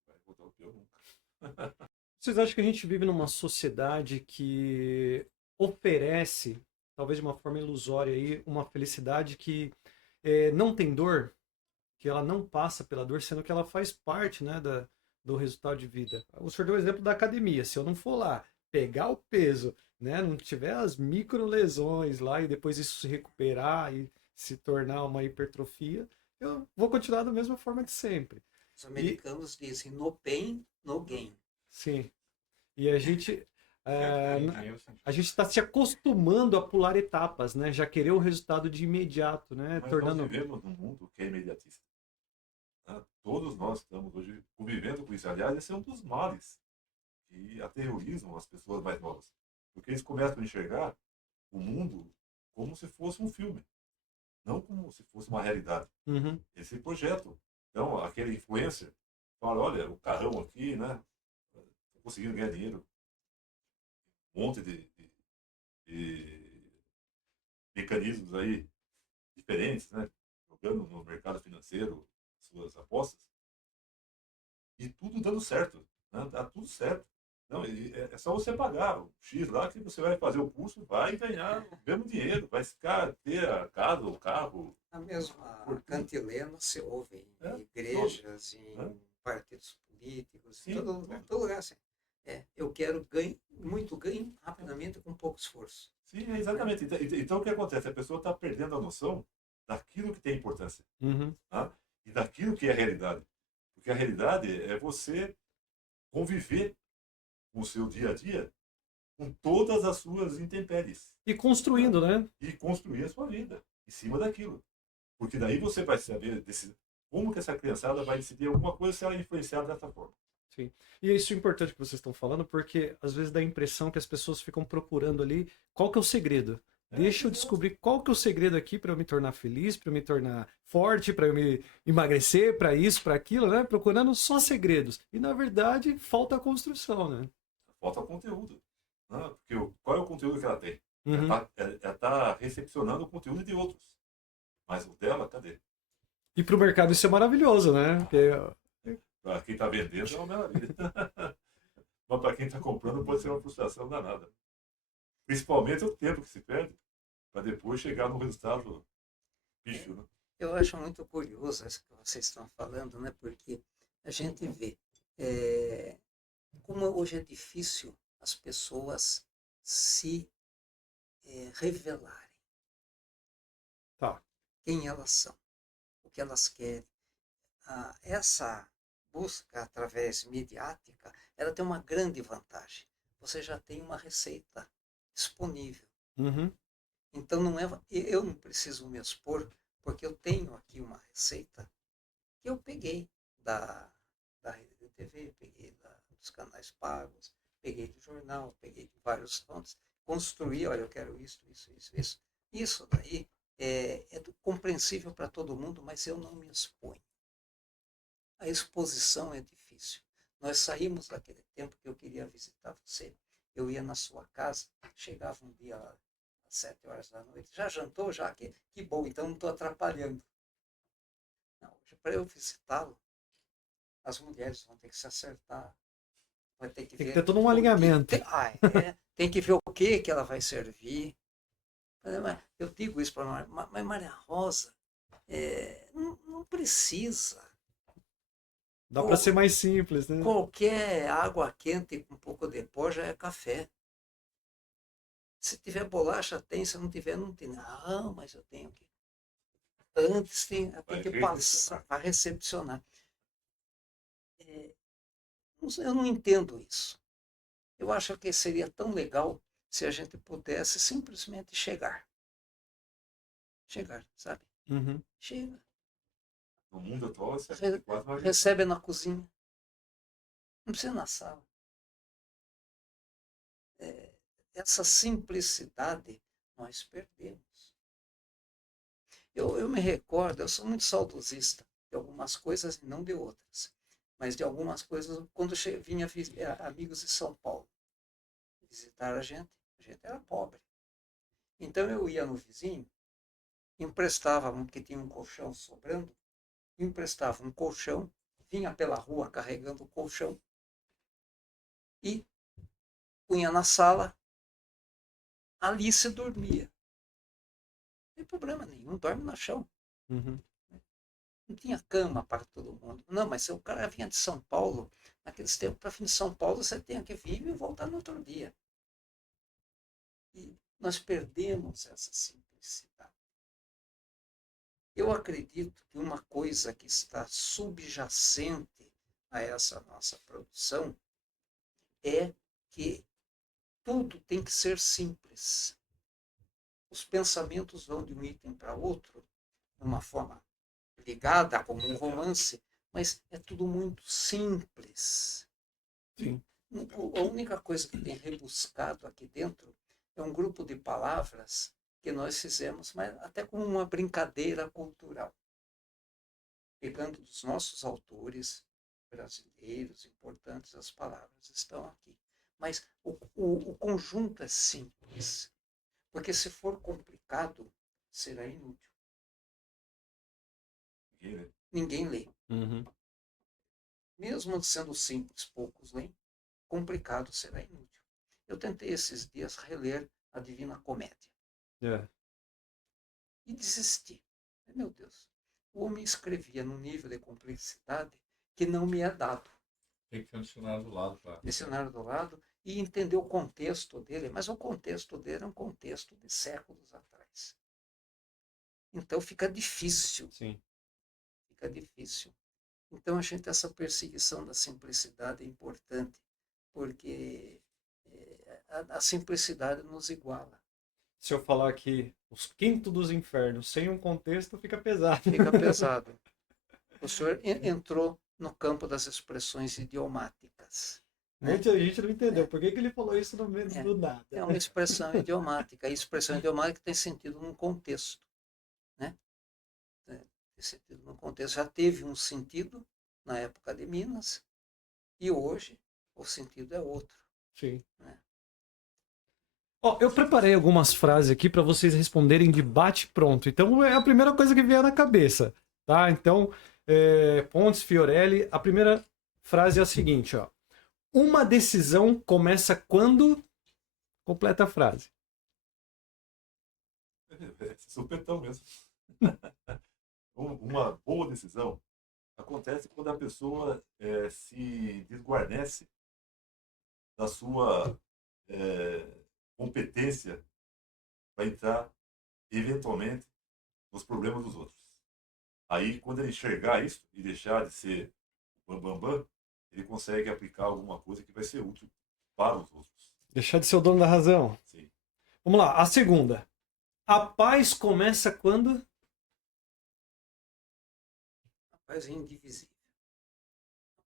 Vai rodar o peão nunca. Vocês acham que a gente vive numa sociedade que oferece, talvez de uma forma ilusória, aí, uma felicidade que não tem dor, que ela não passa pela dor, sendo que ela faz parte, né, do resultado de vida? O senhor deu o exemplo da academia. Se eu não for lá pegar o peso, né, não tiver as micro lesões lá e depois isso se recuperar e se tornar uma hipertrofia, eu vou continuar da mesma forma de sempre. Os americanos dizem no pain, no gain. Sim. E a gente Engenheiro científico. a gente está se acostumando a pular etapas, né? Já querer um resultado de imediato, né? Mas Tornando. nós vivemos num mundo que é imediatista. Né? Todos nós estamos hoje convivendo com isso. Aliás, esse é um dos males que aterrorizam as pessoas mais novas. Porque eles começam a enxergar o mundo como se fosse um filme, não como se fosse uma realidade. Uhum. Esse projeto. Então, aquele influencer fala, olha, o carrão aqui, né? Tô conseguindo ganhar dinheiro. Um monte de mecanismos aí diferentes, né? Jogando no mercado financeiro suas apostas. E tudo dando certo. Né? Dá tudo certo. Não, é só você pagar o X lá que você vai fazer o curso, vai ganhar o mesmo dinheiro, vai ficar, ter a casa, o carro. A mesma cantilena se ouve em igrejas, em né? partidos políticos, Sim, em todo lugar. Assim. Eu quero muito ganho rapidamente com pouco esforço. Sim, exatamente. Então, o que acontece? A pessoa está perdendo a noção daquilo que tem importância. Uhum. Tá? E daquilo que é a realidade. Porque a realidade é você conviver com o seu dia a dia com todas as suas intempéries. E construindo, né? E construir a sua vida em cima daquilo. Porque daí você vai saber como que essa criançada vai decidir alguma coisa se ela é influenciada dessa forma. Sim. E é isso importante que vocês estão falando, porque às vezes dá a impressão que as pessoas ficam procurando ali qual que é o segredo. Deixa eu descobrir qual que é o segredo aqui para eu me tornar feliz, para eu me tornar forte, para eu me emagrecer, para isso, para aquilo, né? Procurando só segredos. E na verdade falta a construção, né? Falta conteúdo. Né? Porque qual é o conteúdo que ela tem? Uhum. Ela tá recepcionando o conteúdo de outros. Mas o dela, cadê? E para o mercado isso é maravilhoso, né? Porque Para quem está vendendo é uma maravilha. Mas para quem está comprando pode ser uma frustração danada. Principalmente o tempo que se perde para depois chegar no resultado bicho, né? Eu acho muito curioso isso que vocês estão falando, né? Porque a gente vê como hoje é difícil as pessoas se revelarem. tá. Quem elas são, o que elas querem. Essa busca através midiática, ela tem uma grande vantagem. Você já tem uma receita disponível. Uhum. Então eu não preciso me expor, porque eu tenho aqui uma receita que eu peguei da rede de TV, peguei dos canais pagos, peguei de jornal, peguei de vários fontes, construí, olha, eu quero isso. Isso daí é compreensível para todo mundo, mas eu não me exponho. A exposição é difícil. Nós saímos daquele tempo que eu queria visitar você. Eu ia na sua casa, chegava um dia às 7 horas da noite. Já jantou? Já? Que bom, então não estou atrapalhando. Não, para eu visitá-lo, as mulheres vão ter que se acertar. Vai ter que Tem que ver ter todo um alinhamento. tem que ver o que ela vai servir. Eu digo isso para mas Maria Rosa, não precisa. Dá para ser mais simples, né? Qualquer água quente com um pouco de pó já é café. Se tiver bolacha, tem. Se não tiver, não tem. Não, mas eu tenho que. Antes tem que passar, para recepcionar. Eu não entendo isso. Eu acho que seria tão legal se a gente pudesse simplesmente chegar. Chegar, sabe? Uhum. Chega. No mundo atual, você Recebe na cozinha. Não precisa na sala. Essa simplicidade nós perdemos. Eu me recordo, eu sou muito saudosista de algumas coisas e não de outras. Mas de algumas coisas, quando vinha amigos de São Paulo visitar a gente era pobre. Então eu ia no vizinho, emprestava, porque tinha um colchão sobrando, emprestava um colchão, vinha pela rua carregando o colchão e punha na sala, ali se dormia. Não tem problema nenhum, dorme no chão. Uhum. Não tinha cama para todo mundo. Não, mas se o cara vinha de São Paulo, naqueles tempos, para vir de São Paulo, você tinha que vir e voltar no outro dia. E nós perdemos essa simplicidade. Eu acredito que uma coisa que está subjacente a essa nossa produção é que tudo tem que ser simples. Os pensamentos vão de um item para outro de uma forma ligada, como um romance, mas é tudo muito simples. Sim. A única coisa que tem rebuscado aqui dentro é um grupo de palavras que nós fizemos, mas até como uma brincadeira cultural. Pegando dos nossos autores brasileiros importantes, as palavras estão aqui. Mas o conjunto é simples, porque se for complicado, será inútil. Ninguém lê. Uhum. Mesmo sendo simples, poucos leem, complicado será inútil. Eu tentei esses dias reler a Divina Comédia. É. E desisti. Meu Deus, o homem escrevia num nível de complexidade que não me é dado. Tem que ter um dicionário do lado, claro. Dicionário do lado e entender o contexto dele, mas o contexto dele é um contexto de séculos atrás. Então fica difícil. Sim. Fica difícil. Então, essa perseguição da simplicidade é importante, porque a simplicidade nos iguala. Se eu falar aqui os quintos dos infernos sem um contexto, fica pesado. Fica pesado. O senhor entrou no campo das expressões idiomáticas. Muita gente não entendeu. Por que ele falou isso no meio do nada? É uma expressão idiomática. E expressão idiomática tem sentido num contexto. Né? Tem sentido num contexto. Já teve um sentido na época de Minas e hoje o sentido é outro. Sim. Né? Ó, eu preparei algumas frases aqui para vocês responderem de bate-pronto. Então é a primeira coisa que vier na cabeça, tá? Então, Pontes, Fiorelli, a primeira frase é a seguinte, ó. Uma decisão começa quando... Completa a frase. Supetão mesmo. Uma boa decisão acontece quando a pessoa se desguarnece da sua competência para entrar, eventualmente, nos problemas dos outros. Aí, quando ele enxergar isso e deixar de ser bambambam, ele consegue aplicar alguma coisa que vai ser útil para os outros. Deixar de ser o dono da razão. Sim. Vamos lá, a segunda. A paz começa quando... A paz é indivisível.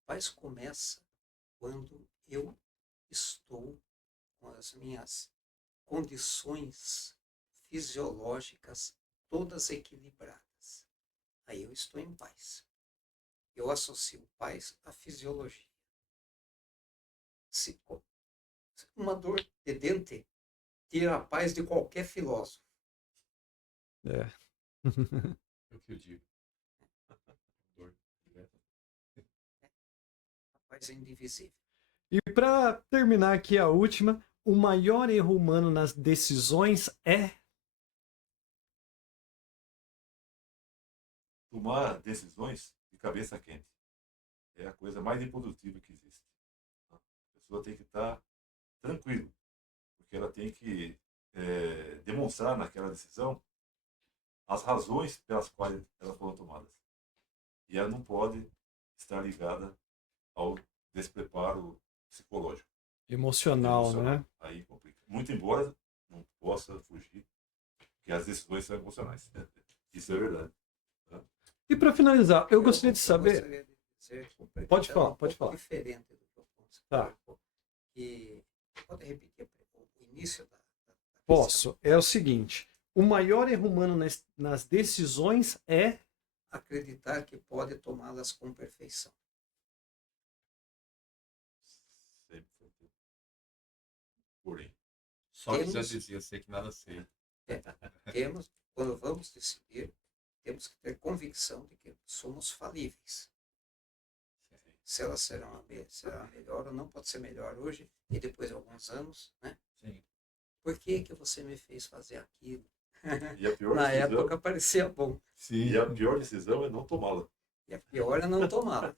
A paz começa quando eu estou com as minhas condições fisiológicas todas equilibradas. Aí eu estou em paz. Eu associo paz à fisiologia. Se uma dor de dente tira a paz de qualquer filósofo. É. É o que eu digo. Dor. A paz é indivisível. E para terminar aqui a última, o maior erro humano nas decisões é... Tomar decisões de cabeça quente é a coisa mais improdutiva que existe. A pessoa tem que estar tranquila, porque ela tem que demonstrar naquela decisão as razões pelas quais elas foram tomadas. E ela não pode estar ligada ao despreparo psicológico. Emocional, né? Aí complica. Muito embora não possa fugir, que as decisões são emocionais. Isso é verdade. E para finalizar, eu gostaria de Eu saber... gostaria de dizer, Pode falar, um pode pouco falar. diferente do que eu posso. Tá. E pode repetir o início da questão? Posso. É o seguinte, o maior erro humano nas decisões é... Acreditar que pode tomá-las com perfeição. Sempre foi. Porém, Só que Temos- já dizia, eu sei que nada sei. Quando vamos decidir, temos que ter convicção de que somos falíveis. Se elas será melhor ou não, pode ser melhor hoje e depois de alguns anos, né? Sim. Por que que você me fez fazer aquilo? e a pior Na decisão, época parecia bom. e a pior decisão é não tomá-la. E a pior é não tomá-la.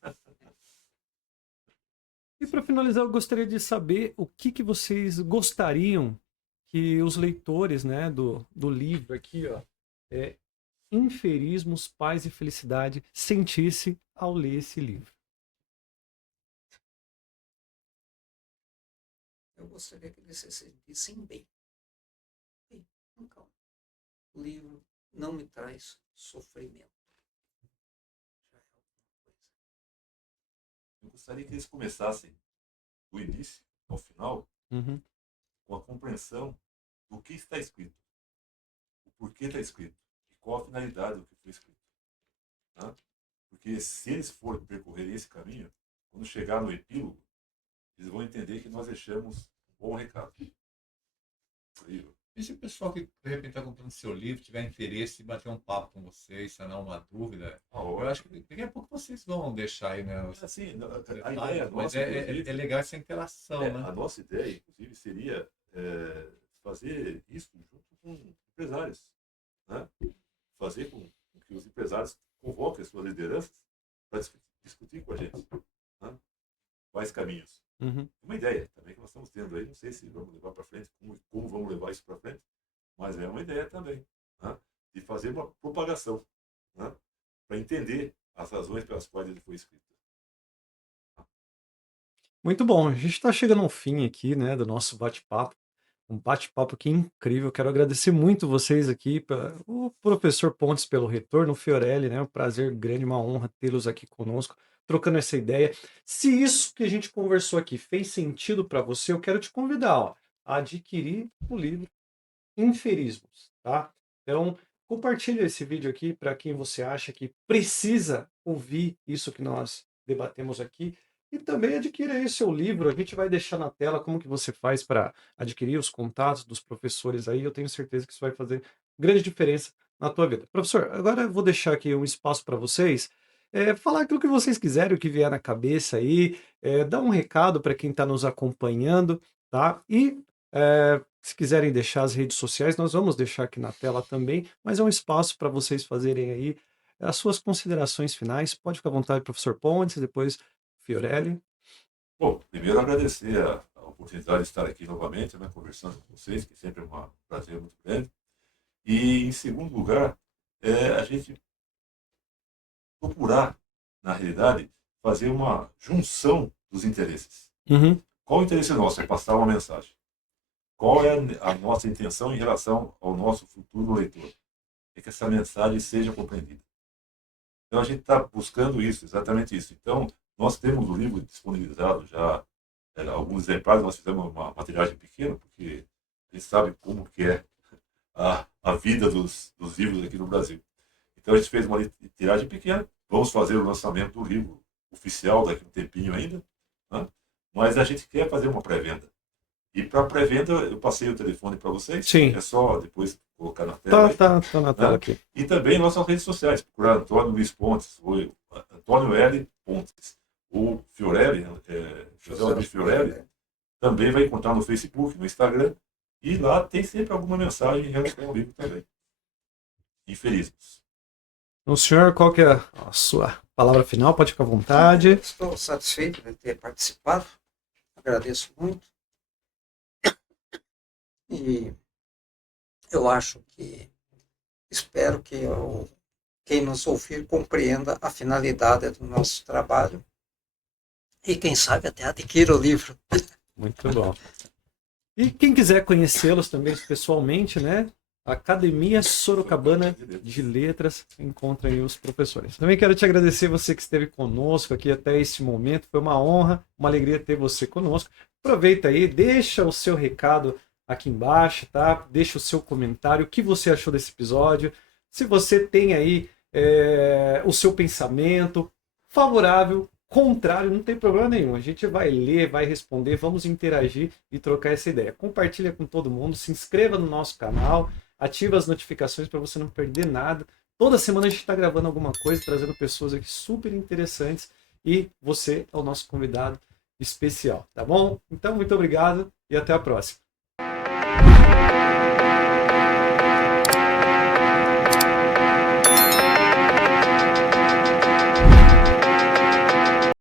E para finalizar, eu gostaria de saber o que vocês gostariam que os leitores, né, do livro aqui, ó, Inferismos, Paz e Felicidade, sentisse ao ler esse livro. Eu gostaria que eles se sentissem bem. Bem, com calma. O livro não me traz sofrimento. Já é alguma coisa. Eu gostaria que eles começassem do início ao final Uhum. com a compreensão do que está escrito, o porquê está escrito e qual a finalidade do que foi escrito. Tá? Porque se eles forem percorrer esse caminho, quando chegar no epílogo, eles vão entender que nós deixamos um bom recado. Incrível. E se o pessoal que de repente está comprando seu livro tiver interesse em bater um papo com vocês, sanar uma dúvida, eu acho que daqui a pouco vocês vão deixar aí, né? Assim, a Detalhes, ideia mas nossa, inclusive, é legal essa interação, né? a nossa ideia, inclusive, seria fazer isso junto com empresários. Né? Fazer com que os empresários convoquem as suas lideranças para discutir com a gente. Né? Quais caminhos. Uhum. Uma ideia também que nós estamos tendo aí, não sei se vamos levar para frente, como vamos levar isso para frente, mas é uma ideia também, né? De fazer uma propagação, né? Para entender as razões pelas quais ele foi escrito. Muito bom, a gente está chegando ao fim aqui, né, do nosso bate-papo. Um bate-papo aqui incrível. Quero agradecer muito vocês aqui, o professor Pontes pelo retorno, o Fiorelli, né? Um prazer grande, uma honra tê-los aqui conosco, trocando essa ideia. Se isso que a gente conversou aqui fez sentido para você, eu quero te convidar, ó, a adquirir o livro Inferismos, tá? Então, compartilha esse vídeo aqui para quem você acha que precisa ouvir isso que nós debatemos aqui. E também adquira aí o seu livro, a gente vai deixar na tela como que você faz para adquirir os contatos dos professores aí, eu tenho certeza que isso vai fazer grande diferença na tua vida. Professor, agora eu vou deixar aqui um espaço para vocês, falar aquilo que vocês quiserem, o que vier na cabeça aí, dar um recado para quem está nos acompanhando, tá? E se quiserem deixar as redes sociais, nós vamos deixar aqui na tela também, mas é um espaço para vocês fazerem aí as suas considerações finais. Pode ficar à vontade, professor Pontes, depois Fiorelli. Bom, primeiro agradecer a oportunidade de estar aqui novamente, né, conversando com vocês, que sempre é um prazer muito grande. E, em segundo lugar, a gente procurar, na realidade, fazer uma junção dos interesses. Uhum. Qual o interesse nosso? É passar uma mensagem. Qual é a nossa intenção em relação ao nosso futuro leitor? É que essa mensagem seja compreendida. Então, a gente está buscando isso, exatamente isso. Então, nós temos o livro disponibilizado já, alguns exemplares, nós fizemos uma tiragem pequena, porque a gente sabe como que é a vida dos livros aqui no Brasil. Então a gente fez uma tiragem pequena, vamos fazer o lançamento do livro oficial daqui a um tempinho ainda, né? Mas a gente quer fazer uma pré-venda. E para pré-venda, eu passei o telefone para vocês. Sim. É só depois colocar na tela. Tá na tela né? aqui. E também nossas redes sociais. Procurar Antônio Luiz Pontes, ou Antônio L. Pontes, ou Fiorelli, José Luiz Fiorelli. Também vai encontrar no Facebook, no Instagram. E lá tem sempre alguma mensagem em relação ao livro também. Infelizes. O senhor, qual que é a sua palavra final? Pode ficar à vontade. Estou satisfeito de ter participado. Agradeço muito. E eu acho que, espero que quem nos ouvir compreenda a finalidade do nosso trabalho e, quem sabe, até adquira o livro. Muito bom. E quem quiser conhecê-los também pessoalmente, né? Academia Sorocabana de Letras, encontra aí os professores. Também quero te agradecer você que esteve conosco aqui até esse momento. Foi uma honra, uma alegria ter você conosco. Aproveita aí, deixa o seu recado aqui embaixo, tá? Deixa o seu comentário, o que você achou desse episódio. Se você tem aí o seu pensamento favorável, contrário, não tem problema nenhum. A gente vai ler, vai responder, vamos interagir e trocar essa ideia. Compartilha com todo mundo, se inscreva no nosso canal, ativa as notificações para você não perder nada. Toda semana a gente está gravando alguma coisa, trazendo pessoas aqui super interessantes e você é o nosso convidado especial, tá bom? Então, muito obrigado e até a próxima.